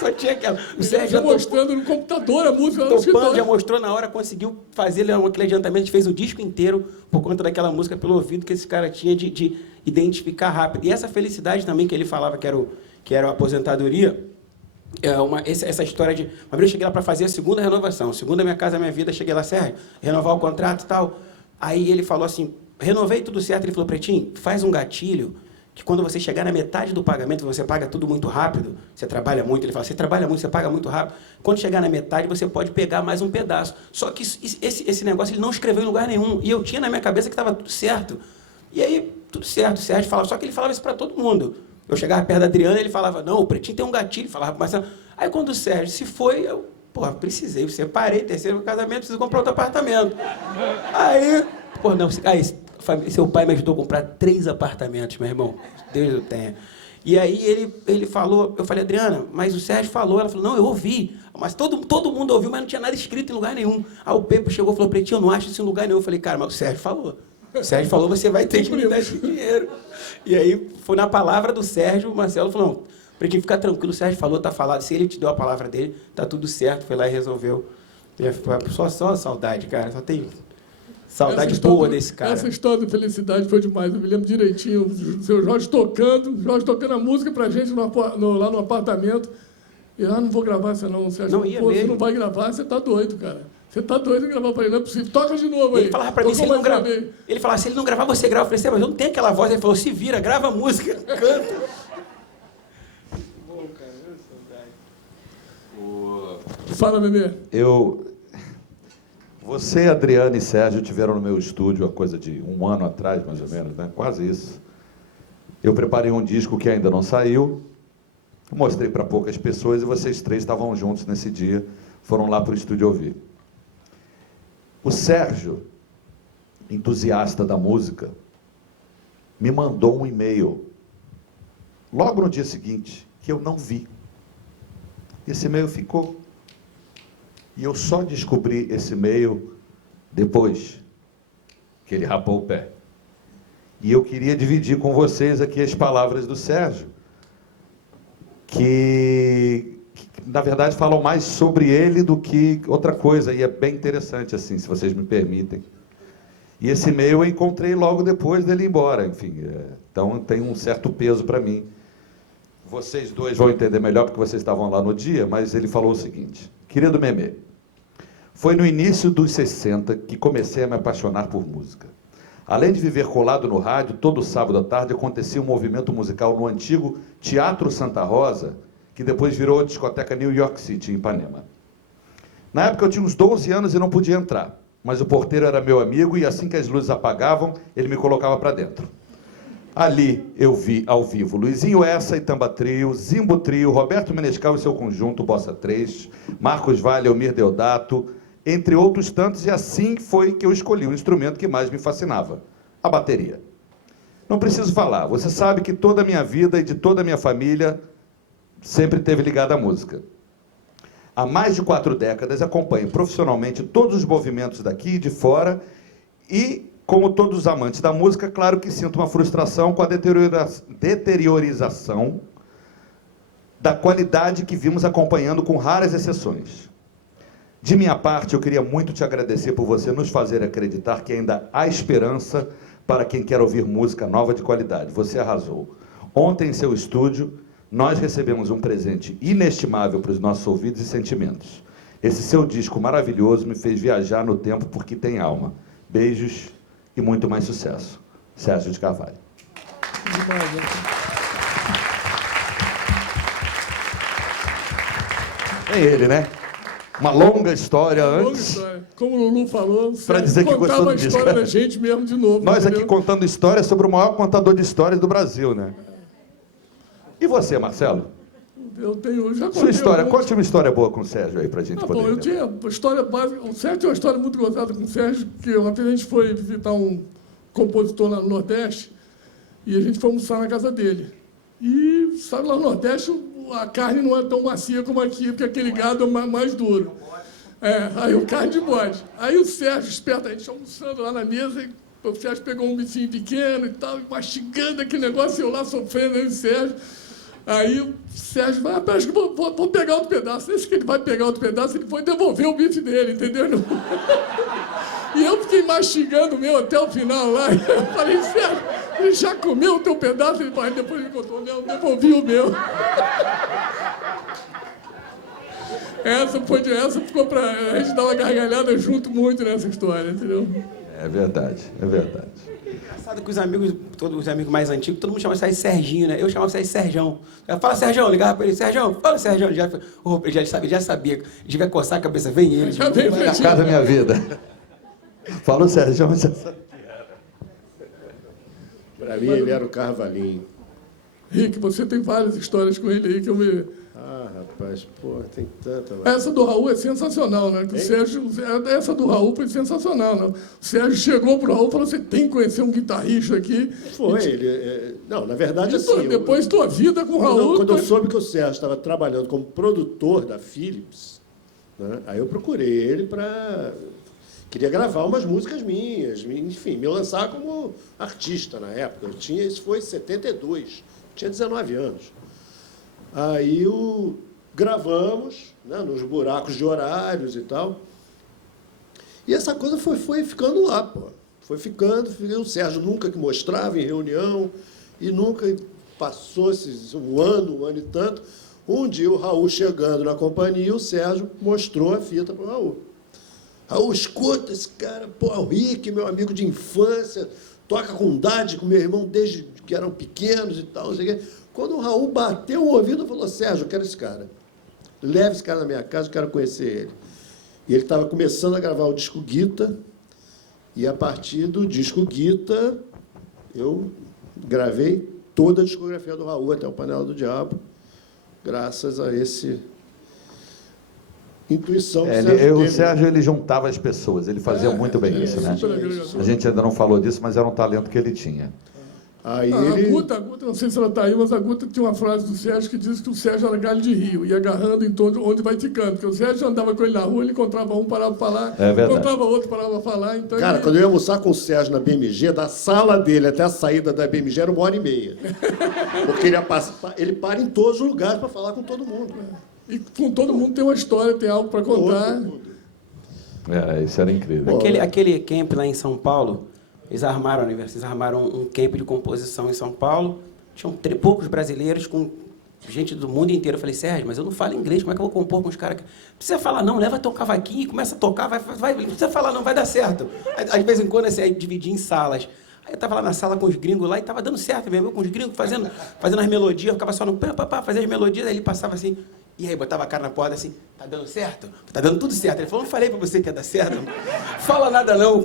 só tinha aquela. O Sérgio já mostrando no computador a música lá no escritório. Já mostrou na hora, conseguiu fazer aquele adiantamento, a gente fez o disco inteiro por conta daquela música, pelo ouvido que esse cara tinha de identificar rápido. E essa felicidade também que ele falava que era a aposentadoria, essa história de... Uma vez eu cheguei lá para fazer a segunda renovação, segunda Minha Casa Minha Vida, cheguei lá, Sérgio, renovar o contrato e tal. Aí ele falou assim, renovei tudo certo, ele falou, Pretinho, faz um gatilho que quando você chegar na metade do pagamento, você paga tudo muito rápido, você trabalha muito, ele fala, você trabalha muito, você paga muito rápido, quando chegar na metade, você pode pegar mais um pedaço. Só que esse negócio ele não escreveu em lugar nenhum, e eu tinha na minha cabeça que estava tudo certo. E aí, tudo certo, o Sérgio falava, só que ele falava isso para todo mundo. Eu chegava perto da Adriana, ele falava, não, o Pretinho tem um gatilho, falava para Marcelo. Aí quando o Sérgio se foi, eu, precisei, separei, terceiro casamento, preciso comprar outro apartamento. Aí, seu pai me ajudou a comprar 3 apartamentos, meu irmão. Deus eu tenha. E aí ele falou, eu falei, Adriana, mas o Sérgio falou. Ela falou, não, eu ouvi. Mas todo mundo ouviu, mas não tinha nada escrito em lugar nenhum. Aí o Pepe chegou e falou, Pretinho, eu não acho isso em lugar nenhum. Eu falei, cara, mas o Sérgio falou. O Sérgio falou, você vai ter que me dar esse dinheiro. E aí, foi na palavra do Sérgio, o Marcelo falou, não, Pretinho, fica tranquilo, o Sérgio falou, tá falado. Se ele te deu a palavra dele, tá tudo certo. Foi lá e resolveu. E só saudade, cara, só tem... Saudade boa desse cara. Essa história da felicidade foi demais. Eu me lembro direitinho. O seu Jorge tocando a música pra gente lá no apartamento. E não vou gravar essa não. Você acha que você não vai gravar? Você tá doido, cara. Você tá doido em gravar pra ele. Não é possível. Toca de novo aí. Ele falava pra mim, se ele não gravar. Ele falava, se ele não gravar, você grava. Eu falei, mas eu não tenho aquela voz. Ele falou, se vira, grava a música, canta. Bom, cara, saudade. Fala, bebê. Você, Adriana e Sérgio tiveram no meu estúdio há coisa de 1 ano atrás, mais ou menos, né? Quase isso. Eu preparei um disco que ainda não saiu, mostrei para poucas pessoas e vocês 3 estavam juntos nesse dia, foram lá para o estúdio ouvir. O Sérgio, entusiasta da música, me mandou um e-mail, logo no dia seguinte, que eu não vi. Esse e-mail ficou. E eu só descobri esse e-mail depois que ele rapou o pé. E eu queria dividir com vocês aqui as palavras do Sérgio, que na verdade falam mais sobre ele do que outra coisa, e é bem interessante assim, se vocês me permitem. E esse e-mail eu encontrei logo depois dele ir embora, enfim, então tem um certo peso para mim. Vocês 2 vão entender melhor porque vocês estavam lá no dia, mas ele falou o seguinte: querido Memê, foi no início dos 60 que comecei a me apaixonar por música. Além de viver colado no rádio, todo sábado à tarde acontecia um movimento musical no antigo Teatro Santa Rosa, que depois virou a discoteca New York City, em Ipanema. Na época eu tinha uns 12 anos e não podia entrar, mas o porteiro era meu amigo e assim que as luzes apagavam, ele me colocava para dentro. Ali eu vi ao vivo Luizinho Essa e Tamba Trio, Zimbo Trio, Roberto Menescal e seu conjunto Bossa 3, Marcos Vale, Elmir Deodato, entre outros tantos, e assim foi que eu escolhi o instrumento que mais me fascinava, a bateria. Não preciso falar, você sabe que toda a minha vida e de toda a minha família sempre esteve ligada à música. Há mais de 4 décadas acompanho profissionalmente todos os movimentos daqui e de fora e, como todos os amantes da música, claro que sinto uma frustração com a deteriorização da qualidade que vimos acompanhando com raras exceções. De minha parte, eu queria muito te agradecer por você nos fazer acreditar que ainda há esperança para quem quer ouvir música nova de qualidade. Você arrasou. Ontem, em seu estúdio, nós recebemos um presente inestimável para os nossos ouvidos e sentimentos. Esse seu disco maravilhoso me fez viajar no tempo porque tem alma. Beijos e muito mais sucesso. Sérgio de Carvalho. É ele, né? Uma longa história antes. História. Como o Lulu falou, para dizer que gostou do disco. Contava a história da gente mesmo de novo. Nós aqui contando histórias sobre o maior contador de histórias do Brasil, né? E você, Marcelo? Eu já contei Sua história, alguns. conte uma história boa com o Sérgio aí, pra gente Ah, poder... bom, eu lembrar. tinha uma história básica. O Sérgio tem uma história muito gozada com o Sérgio, que uma vez a gente foi visitar um compositor lá no Nordeste e a gente foi almoçar na casa dele. E, sabe, lá no Nordeste a carne não é tão macia como aqui, porque aquele gado é mais duro. Aí o carne de bode. Aí o Sérgio, esperto, a gente almoçando lá na mesa, e o Sérgio pegou um bifinho pequeno e tal, mastigando aquele negócio, e eu lá sofrendo, aí o Sérgio. Aí o Sérgio vai, acho que vou pegar outro pedaço. Esse que ele vai pegar outro pedaço, ele foi devolver o bife dele, entendeu? E eu fiquei mastigando o meu até o final lá. E eu falei, Sérgio, ele já comeu o teu pedaço? Ele falou, depois ele contou, não, devolvi o meu. Essa ficou pra... A gente dá uma gargalhada junto muito nessa história, entendeu? É verdade, é verdade. Engraçado que os amigos, todos os amigos mais antigos, todo mundo chama isso aí de Serginho, né? Eu chamava isso aí de Serjão. Fala, Serjão, ligava pra ele, Serjão, fala, Serjão. Ele já sabia, ele devia coçar a cabeça, vem ele. Já vem Na casa da minha vida. Falou, Sérgio, já sabia. Para mim, ele era o Carvalhinho. Rick, você tem várias histórias com ele aí que eu me... Ah, rapaz, pô, tem tanta... Essa do Raul é sensacional, né? Que o Sérgio, essa do Raul foi sensacional, né? O Sérgio chegou pro Raul e falou, você tem que conhecer um guitarrista aqui. Foi, não, na verdade, assim... Depois tua vida com o Raul... Quando eu soube que o Sérgio estava trabalhando como produtor da Philips, né, aí eu procurei ele para... Queria gravar umas músicas minhas, enfim, me lançar como artista na época. Isso foi em 72, tinha 19 anos. Aí gravamos, né, nos buracos de horários e tal. E essa coisa foi ficando lá, pô. Foi ficando, o Sérgio nunca que mostrava em reunião, e nunca passou-se um ano e tanto. Um dia o Raul chegando na companhia, o Sérgio mostrou a fita para o Raul. Raul, escuta esse cara, pô, o Rick, meu amigo de infância, toca com Dade, com meu irmão desde que eram pequenos e tal, não sei o quê. Quando o Raul bateu o ouvido, falou, Sérgio, eu quero esse cara. Leve esse cara na minha casa, eu quero conhecer ele. E ele estava começando a gravar o disco Guita, e a partir do disco Guita, eu gravei toda a discografia do Raul, até o Panela do Diabo, graças a esse... intuição do Sérgio. O Sérgio, ele juntava as pessoas, ele fazia muito bem isso, né? A gente ainda não falou disso, mas era um talento que ele tinha. Aí A Guta, não sei se ela está aí, mas a Guta tinha uma frase do Sérgio que diz que o Sérgio era galho de rio, ia agarrando em todo onde vai ficando. Porque o Sérgio andava com ele na rua, ele encontrava um, parava para falar, encontrava outro, parava para falar. Então cara, quando eu ia almoçar com o Sérgio na BMG, da sala dele até a saída da BMG era 1h30. Porque ele para em todos os lugares para falar com todo mundo. E com todo mundo tem uma história, tem algo para contar. Isso era incrível. Aquele camp lá em São Paulo, eles armaram um camp de composição em São Paulo. Tinham poucos brasileiros com gente do mundo inteiro. Eu falei, Sérgio, mas eu não falo inglês, como é que eu vou compor com os caras? Não precisa falar não, leva teu cavaquinho e começa a tocar, não precisa falar não, vai dar certo. Aí, de vez em quando, assim, aí dividia em salas. Aí eu estava lá na sala com os gringos lá e estava dando certo mesmo, com os gringos fazendo as melodias, eu ficava só no pá, fazia as melodias, aí ele passava assim, e aí botava a cara na porta assim, tá dando certo? Tá dando tudo certo. Ele falou, não falei pra você que ia dar certo? Fala nada não.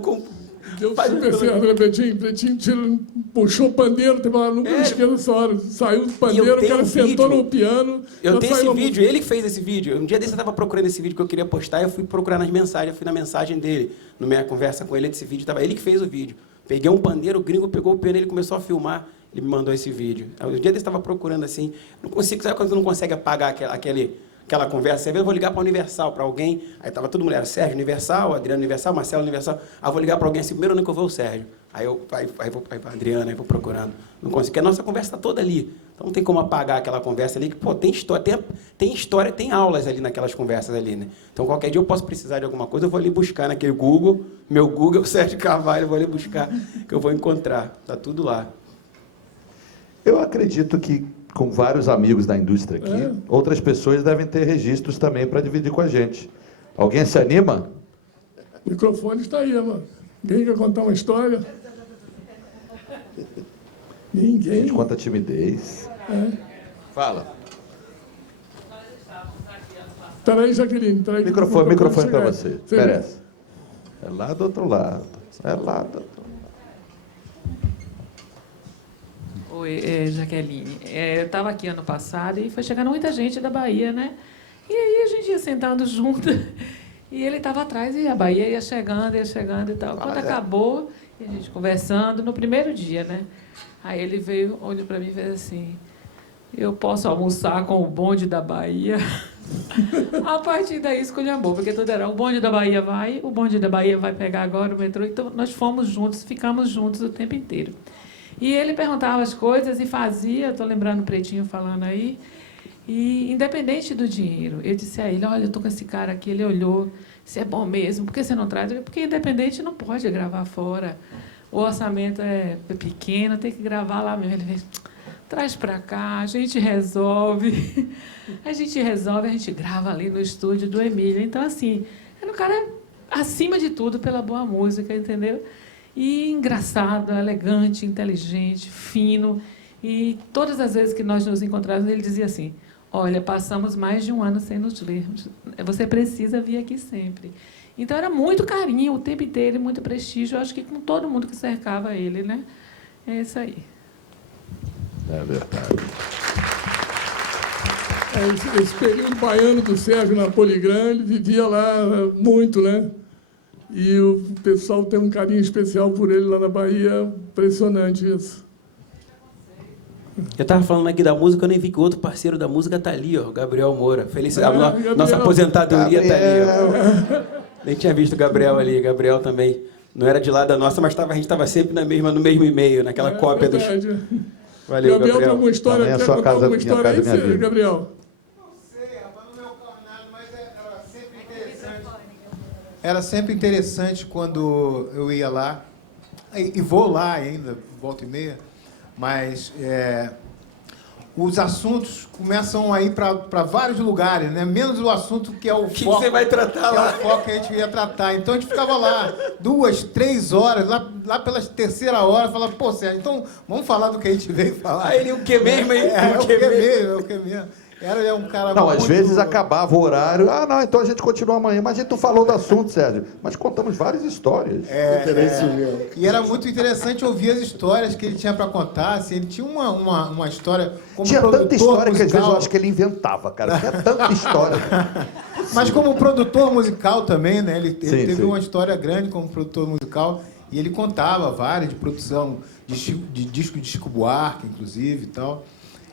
Deu super certo, né, Pretinho? Puxou o pandeiro, teve uma nunca me esqueço essa hora. Saiu do pandeiro, o cara sentou no piano. Eu tenho esse vídeo, ele que fez esse vídeo. Um dia desse eu estava procurando esse vídeo que eu queria postar, eu fui procurar nas mensagens, eu fui na mensagem dele, na minha conversa com ele desse vídeo, tava ele que fez o vídeo. Peguei um pandeiro, o gringo pegou o piano, ele começou a filmar, ele me mandou esse vídeo. Um dia desse eu estava procurando assim, não consigo, sabe quando você não consegue apagar aquela conversa? Você vê, eu vou ligar para a Universal, para alguém, aí tava todo mundo, era Sérgio Universal, Adriano Universal, Marcelo Universal, aí eu vou ligar para alguém assim, primeiro ano que eu vou o Sérgio, aí vou para a Adriana, aí vou procurando, não consigo, porque a nossa conversa está toda ali, então não tem como apagar aquela conversa ali, que, pô, tem história, tem aulas ali naquelas conversas ali, né? Então qualquer dia eu posso precisar de alguma coisa, eu vou ali buscar naquele Google, meu Google, Sérgio Carvalho, eu vou ali buscar, que eu vou encontrar, tá tudo lá. Eu acredito que com vários amigos da indústria aqui, outras pessoas devem ter registros também para dividir com a gente. Alguém se anima? O microfone está aí, mano. Ninguém quer contar uma história? Ninguém. A gente conta timidez. Fala. Peraí, Jaqueline. Microfone para você. Merece. É lá do outro lado. É lá do outro lado. Oi, Jaqueline. Eu estava aqui ano passado e foi chegando muita gente da Bahia, né? E aí a gente ia sentando junto e ele estava atrás e a Bahia ia chegando e tal. Quando acabou, a gente conversando, no primeiro dia, né? Aí ele veio, olhou para mim e fez assim: eu posso almoçar com o bonde da Bahia? A partir daí esculhambou, porque tudo era o bonde da Bahia vai pegar agora o metrô. Então nós fomos juntos, ficamos juntos o tempo inteiro. E ele perguntava as coisas e fazia, estou lembrando o Pretinho falando aí, e independente do dinheiro, eu disse a ele: olha, eu estou com esse cara aqui, ele olhou, se é bom mesmo, por que você não traz? Porque independente não pode gravar fora, o orçamento é pequeno, tem que gravar lá mesmo. Ele fez: traz para cá, a gente resolve, a gente grava ali no estúdio do Emílio. Então, assim, era um cara, acima de tudo, pela boa música, entendeu? E engraçado, elegante, inteligente, fino. E todas as vezes que nós nos encontrávamos, ele dizia assim: olha, passamos mais de um ano sem nos vermos, você precisa vir aqui sempre. Então, era muito carinho o tempo inteiro, muito prestígio, eu acho que com todo mundo que cercava ele, né? É isso aí. É verdade. Esse período baiano do Sérgio na Poligram, ele vivia lá muito, né? E o pessoal tem um carinho especial por ele lá na Bahia, impressionante isso. Eu estava falando aqui da música, eu nem vi que o outro parceiro da música está ali, ó, o Gabriel Moura. Felicidade, nossa aposentadoria está ali. Ó. Nem tinha visto o Gabriel ali, Gabriel também. Não era de lá da nossa, mas a gente estava sempre no mesmo e-mail, naquela cópia dos... Valeu, Gabriel. Tem alguma história? Quer contar alguma história aí, Gabriel? Era sempre interessante quando eu ia lá, e vou lá ainda, volta e meia, mas os assuntos começam a ir para vários lugares, né? Menos o assunto que é o foco. Que você vai tratar lá? É o foco que a gente ia tratar. Então a gente ficava lá 2, 3 horas, lá pela terceira hora, falava: pô, Sérgio, então vamos falar do que a gente veio falar. Aí ele, o que mesmo, hein? É o que mesmo. Era um cara não, muito... às vezes acabava o horário. Ah, não, então a gente continua amanhã. Mas a gente não falou do assunto, Sérgio. Mas contamos várias histórias. E era muito interessante ouvir as histórias que ele tinha para contar. Assim, ele tinha uma história como tinha produtor tanta história musical. que às vezes eu acho que ele inventava, cara. Tinha tanta história. Mas como produtor musical também, né? Ele teve sim. uma história grande como produtor musical. E ele contava várias de produção de disco de Chico Buarque, inclusive, e tal.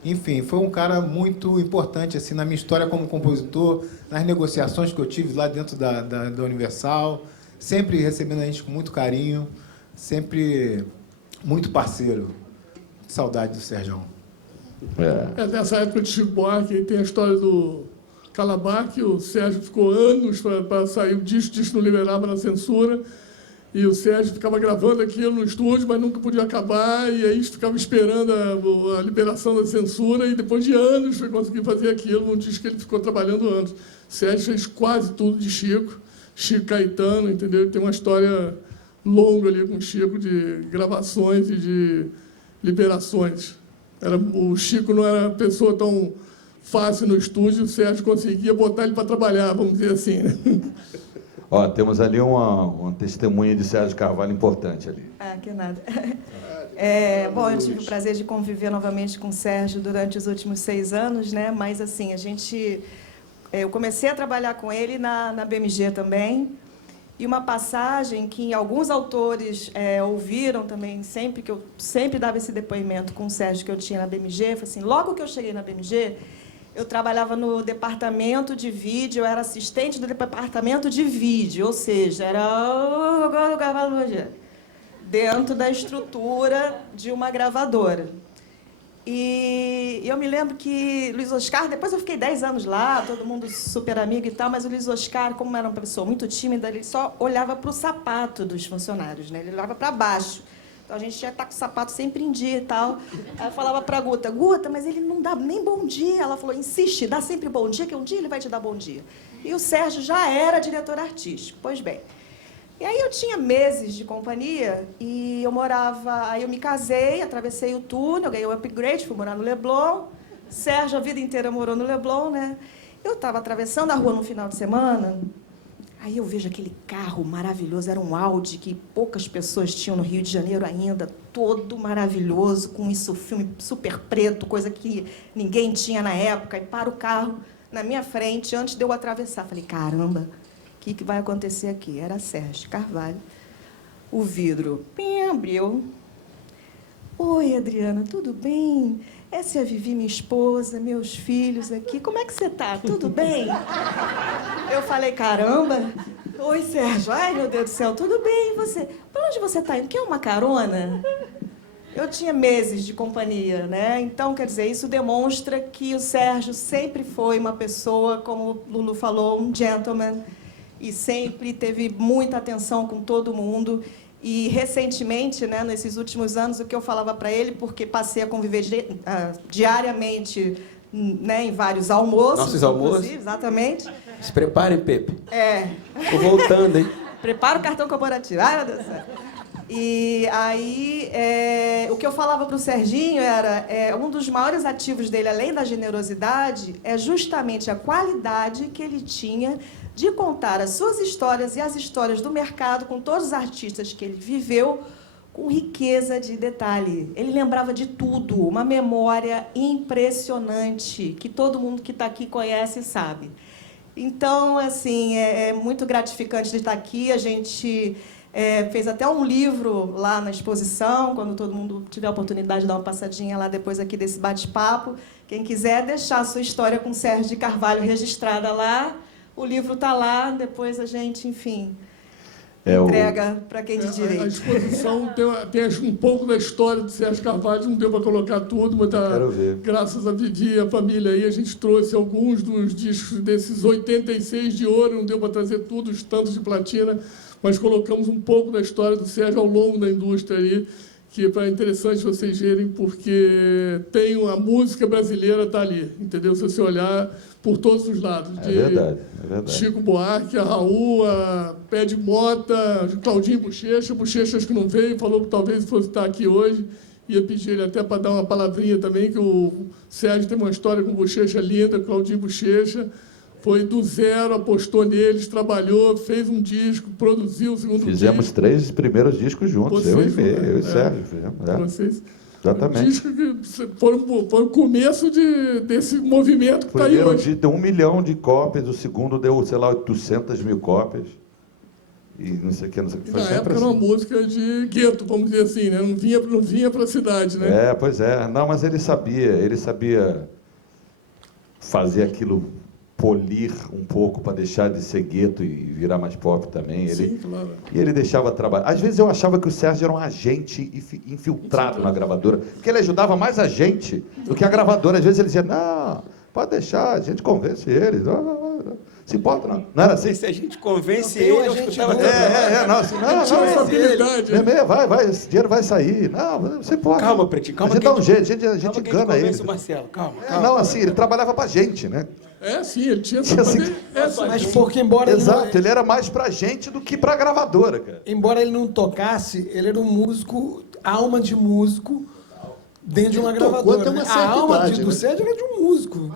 Enfim, foi um cara muito importante assim, na minha história como compositor, nas negociações que eu tive lá dentro da Universal, sempre recebendo a gente com muito carinho, sempre muito parceiro. Saudade do Sérgio. Nessa época de Chico Buarque, tem a história do Calabar, que o Sérgio ficou anos para sair o disco não liberava na censura. E o Sérgio ficava gravando aquilo no estúdio, mas nunca podia acabar, e aí ficava esperando a liberação da censura, e depois de anos foi conseguir fazer aquilo, um disco que ele ficou trabalhando anos. O Sérgio fez quase tudo de Chico Caetano, entendeu? Ele tem uma história longa ali com o Chico, de gravações e de liberações. O Chico não era uma pessoa tão fácil no estúdio, o Sérgio conseguia botar ele para trabalhar, vamos dizer assim, né? Ó, temos ali uma testemunha de Sérgio Carvalho importante ali. Que nada. Bom, eu tive o prazer de conviver novamente com o Sérgio durante os últimos 6 anos, né? Mas, assim, eu comecei a trabalhar com ele na BMG também, e uma passagem que alguns autores ouviram também, que eu sempre dava esse depoimento com o Sérgio que eu tinha na BMG, foi assim: logo que eu cheguei na BMG, eu trabalhava no departamento de vídeo, eu era assistente do departamento de vídeo, ou seja, era dentro da estrutura de uma gravadora. E eu me lembro que Luiz Oscar, depois eu fiquei 10 anos lá, todo mundo super amigo e tal, mas o Luiz Oscar, como era uma pessoa muito tímida, ele só olhava para o sapato dos funcionários, né? Ele olhava para baixo. Então, a gente ia estar com o sapato sempre em dia e tal. Aí eu falava para a Guta: Guta, mas ele não dá nem bom dia. Ela falou: insiste, dá sempre bom dia, que um dia ele vai te dar bom dia. E o Sérgio já era diretor artístico. Pois bem. E aí eu tinha meses de companhia e aí eu me casei, atravessei o túnel, ganhei o upgrade, fui morar no Leblon. Sérgio a vida inteira morou no Leblon, né? Eu estava atravessando a rua no final de semana, Aí eu vejo aquele carro maravilhoso, era um Audi que poucas pessoas tinham no Rio de Janeiro ainda, todo maravilhoso, com isso filme super preto, coisa que ninguém tinha na época. E para o carro na minha frente, antes de eu atravessar. Falei, caramba, o que vai acontecer aqui? Era Sérgio Carvalho. O vidro abriu. Oi, Adriana, tudo bem? Essa é a Vivi, minha esposa, meus filhos aqui. Como é que você está? Tudo bem? Eu falei, caramba. Oi, Sérgio. Ai, meu Deus do céu, tudo bem? E você? Para onde você está indo? Quer uma carona? Eu tinha meses de companhia, né? Então, quer dizer, isso demonstra que o Sérgio sempre foi uma pessoa, como o Lulu falou, um gentleman, e sempre teve muita atenção com todo mundo. E, recentemente, né, nesses últimos anos, o que eu falava para ele, porque passei a conviver diariamente, né, em vários almoços. Nossos almoços. Exatamente. Se preparem, Pepe. É. Tô voltando, hein? Prepara o cartão corporativo. Ai, meu Deus do céu. E aí, o que eu falava para o Serginho era, um dos maiores ativos dele, além da generosidade, é justamente a qualidade que ele tinha de contar as suas histórias e as histórias do mercado com todos os artistas que ele viveu, com riqueza de detalhe. Ele lembrava de tudo, uma memória impressionante, que todo mundo que está aqui conhece e sabe. Então, assim, é muito gratificante de estar aqui. A gente fez até um livro lá na exposição, quando todo mundo tiver a oportunidade de dar uma passadinha lá depois aqui desse bate-papo. Quem quiser deixar a sua história com Sérgio de Carvalho registrada lá, o livro está lá, depois a gente, enfim, entrega para quem de direito. A exposição tem um pouco da história de Sérgio Carvalho, não deu para colocar tudo, mas graças a Vivi e a família aí, a gente trouxe alguns dos discos desses 86 de ouro, não deu para trazer tudo, os tantos de platina, mas colocamos um pouco da história do Sérgio ao longo da indústria aí, que é interessante vocês verem, porque a música brasileira está ali, entendeu? Se você olhar por todos os lados. É verdade. Chico Buarque, a Raul, a Pé de Mota, Claudinho Bochecha. Bochecha acho que não veio, falou que talvez fosse estar aqui hoje. Ia pedir ele até para dar uma palavrinha também, que o Sérgio tem uma história com Bochecha linda, Claudinho Bochecha. Foi do zero, apostou neles, trabalhou, fez um disco, produziu o segundo disco. Fizemos 3 primeiros discos juntos, eu e Sérgio. Vocês. Exatamente. Discos que foram o começo desse movimento que está aí hoje. Deu 1 milhão de cópias, o segundo deu, sei lá, 800 mil cópias. E não sei o que, não sei o que. Na época era uma música de gueto, vamos dizer assim, né? Não vinha para a cidade, né? Pois é. Não, mas ele sabia fazer aquilo, polir um pouco para deixar de ser gueto e virar mais pop também. Sim, claro. E ele deixava trabalhar. Às vezes eu achava que o Sérgio era um agente infiltrado na gravadora, porque ele ajudava mais a gente do que a gravadora. Às vezes ele dizia, não, pode deixar, a gente convence ele. Se importa, não. Não era assim? Se a gente convence ele, eu escutava tinha essa habilidade. Vai, esse dinheiro vai sair. Não, você pode. Calma, Pretinho, calma. A gente dá um jeito, a gente engana ele. O Marcelo, calma. Não, assim, ele trabalhava pra gente, né? Sim, ele tinha que fazer essa. Mas porque, embora ele era mais pra gente do que pra gravadora, cara. Embora ele não tocasse, ele era um músico, alma de músico, dentro de uma gravadora. A alma do Sérgio era de um músico.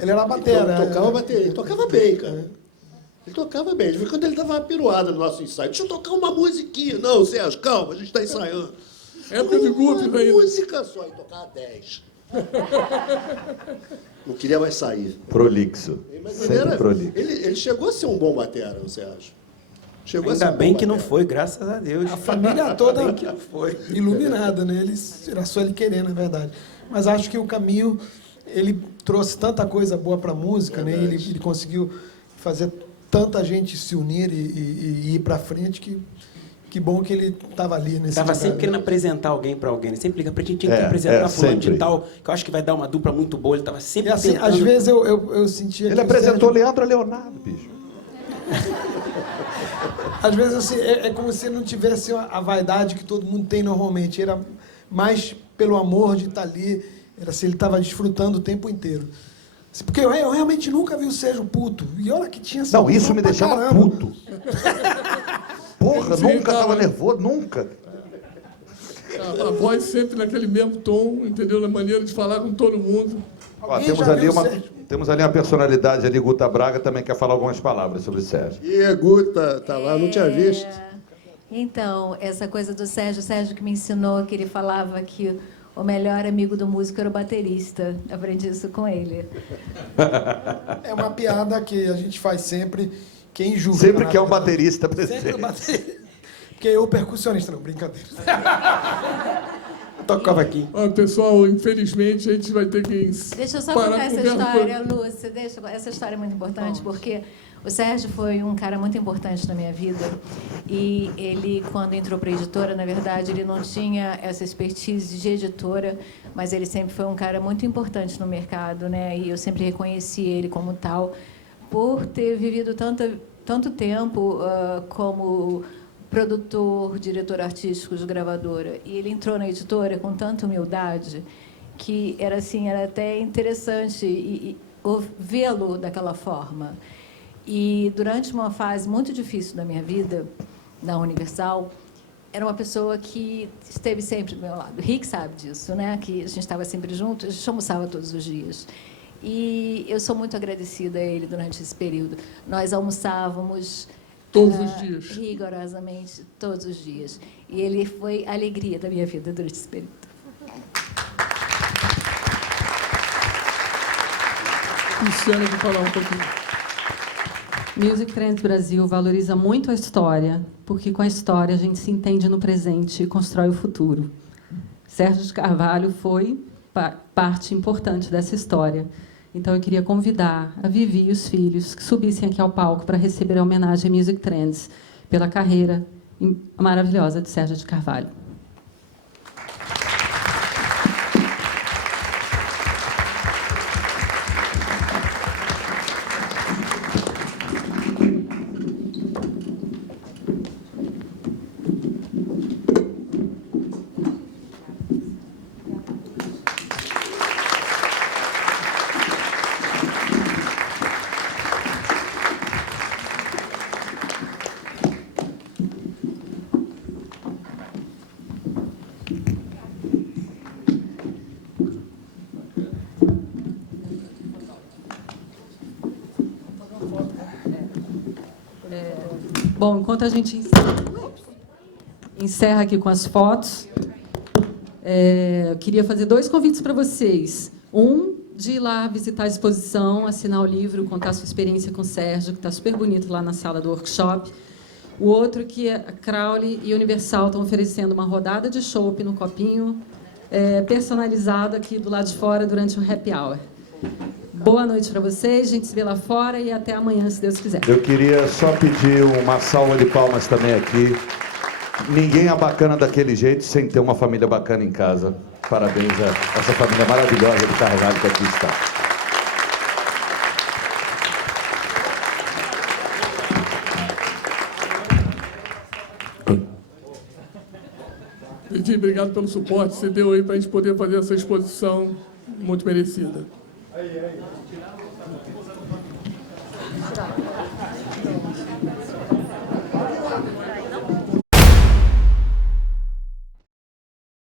Ele era batera. Tocava bateria. Ele tocava bem, cara. Ele tocava bem. De vez em quando ele dava uma piruada no nosso ensaio. Deixa eu tocar uma musiquinha. Não, Sérgio, calma, a gente está ensaiando. Época de grupos ainda. Uma música só, e tocava 10. Não queria mais sair. Prolixo. Sempre prolixo. Ele chegou a ser um bom batera, o Sérgio. Ainda bem que não foi, graças a Deus. A família toda que foi iluminada, né? Era só ele querer, na verdade. Mas acho que o caminho, ele trouxe tanta coisa boa para a música, né? Ele conseguiu fazer tanta gente se unir e ir para frente que bom que ele estava ali nesse Estava sempre querendo apresentar alguém para alguém. Ele sempre liga para a gente, tinha que apresentar fulano de tal, que eu acho que vai dar uma dupla muito boa. Ele estava sempre assim, às vezes eu sentia ele apresentou Leandro a Leonardo, bicho. Às vezes assim, é como se ele não tivesse a vaidade que todo mundo tem normalmente. Era mais pelo amor de estar ali. Era assim, ele estava desfrutando o tempo inteiro. Porque eu realmente nunca vi o Sérgio puto. E olha que tinha... Não, isso me deixava puto. Porra, nunca estava nervoso, nunca. A voz sempre naquele mesmo tom, entendeu? Na maneira de falar com todo mundo. Temos ali Temos ali a personalidade ali, Guta Braga, também quer falar algumas palavras sobre o Sérgio. E a Guta tá lá, não tinha visto. Então, essa coisa do Sérgio que me ensinou que ele falava que o melhor amigo do músico era o baterista. Aprendi isso com ele. É uma piada que a gente faz sempre. Quem julga. Sempre que é um baterista presente. Sempre o baterista. Porque eu, percussionista, não, brincadeira. Tocava aqui. Pessoal, infelizmente, a gente vai ter que Deixa eu só contar essa história, Lúcia. Essa história é muito importante, porque o Sérgio foi um cara muito importante na minha vida. E ele, quando entrou para a editora, na verdade, ele não tinha essa expertise de editora, mas ele sempre foi um cara muito importante no mercado, né? E eu sempre reconheci ele como tal, por ter vivido tanto tempo como produtor, diretor artístico de gravadora. E ele entrou na editora com tanta humildade que era até interessante vê-lo daquela forma. E durante uma fase muito difícil da minha vida, na Universal, era uma pessoa que esteve sempre do meu lado. O Rick sabe disso, né? Que a gente estava sempre junto, a gente almoçava todos os dias. E eu sou muito agradecida a ele durante esse período. Nós almoçávamos todos os dias. Rigorosamente, todos os dias. E ele foi a alegria da minha vida durante esse período. Cristiana, vou falar um pouquinho. Music Trends Brasil valoriza muito a história, porque com a história a gente se entende no presente e constrói o futuro. Sérgio de Carvalho foi parte importante dessa história. Então, eu queria convidar a Vivi e os filhos que subissem aqui ao palco para receber a homenagem a Music Trends pela carreira maravilhosa de Sérgio de Carvalho. Bom, enquanto a gente encerra aqui com as fotos, eu queria fazer 2 convites para vocês. Um, de ir lá visitar a exposição, assinar o livro, contar a sua experiência com o Sérgio, que está super bonito lá na sala do workshop. O outro, que a Crowley e a Universal estão oferecendo uma rodada de chopp no copinho, personalizado aqui do lado de fora durante o happy hour. Boa noite para vocês, a gente se vê lá fora e até amanhã, se Deus quiser. Eu queria só pedir uma salva de palmas também aqui. Ninguém é bacana daquele jeito sem ter uma família bacana em casa. Parabéns a essa família maravilhosa de Carvalho que aqui está. Vivi, obrigado pelo suporte que você deu aí para a gente poder fazer essa exposição muito merecida. Aí.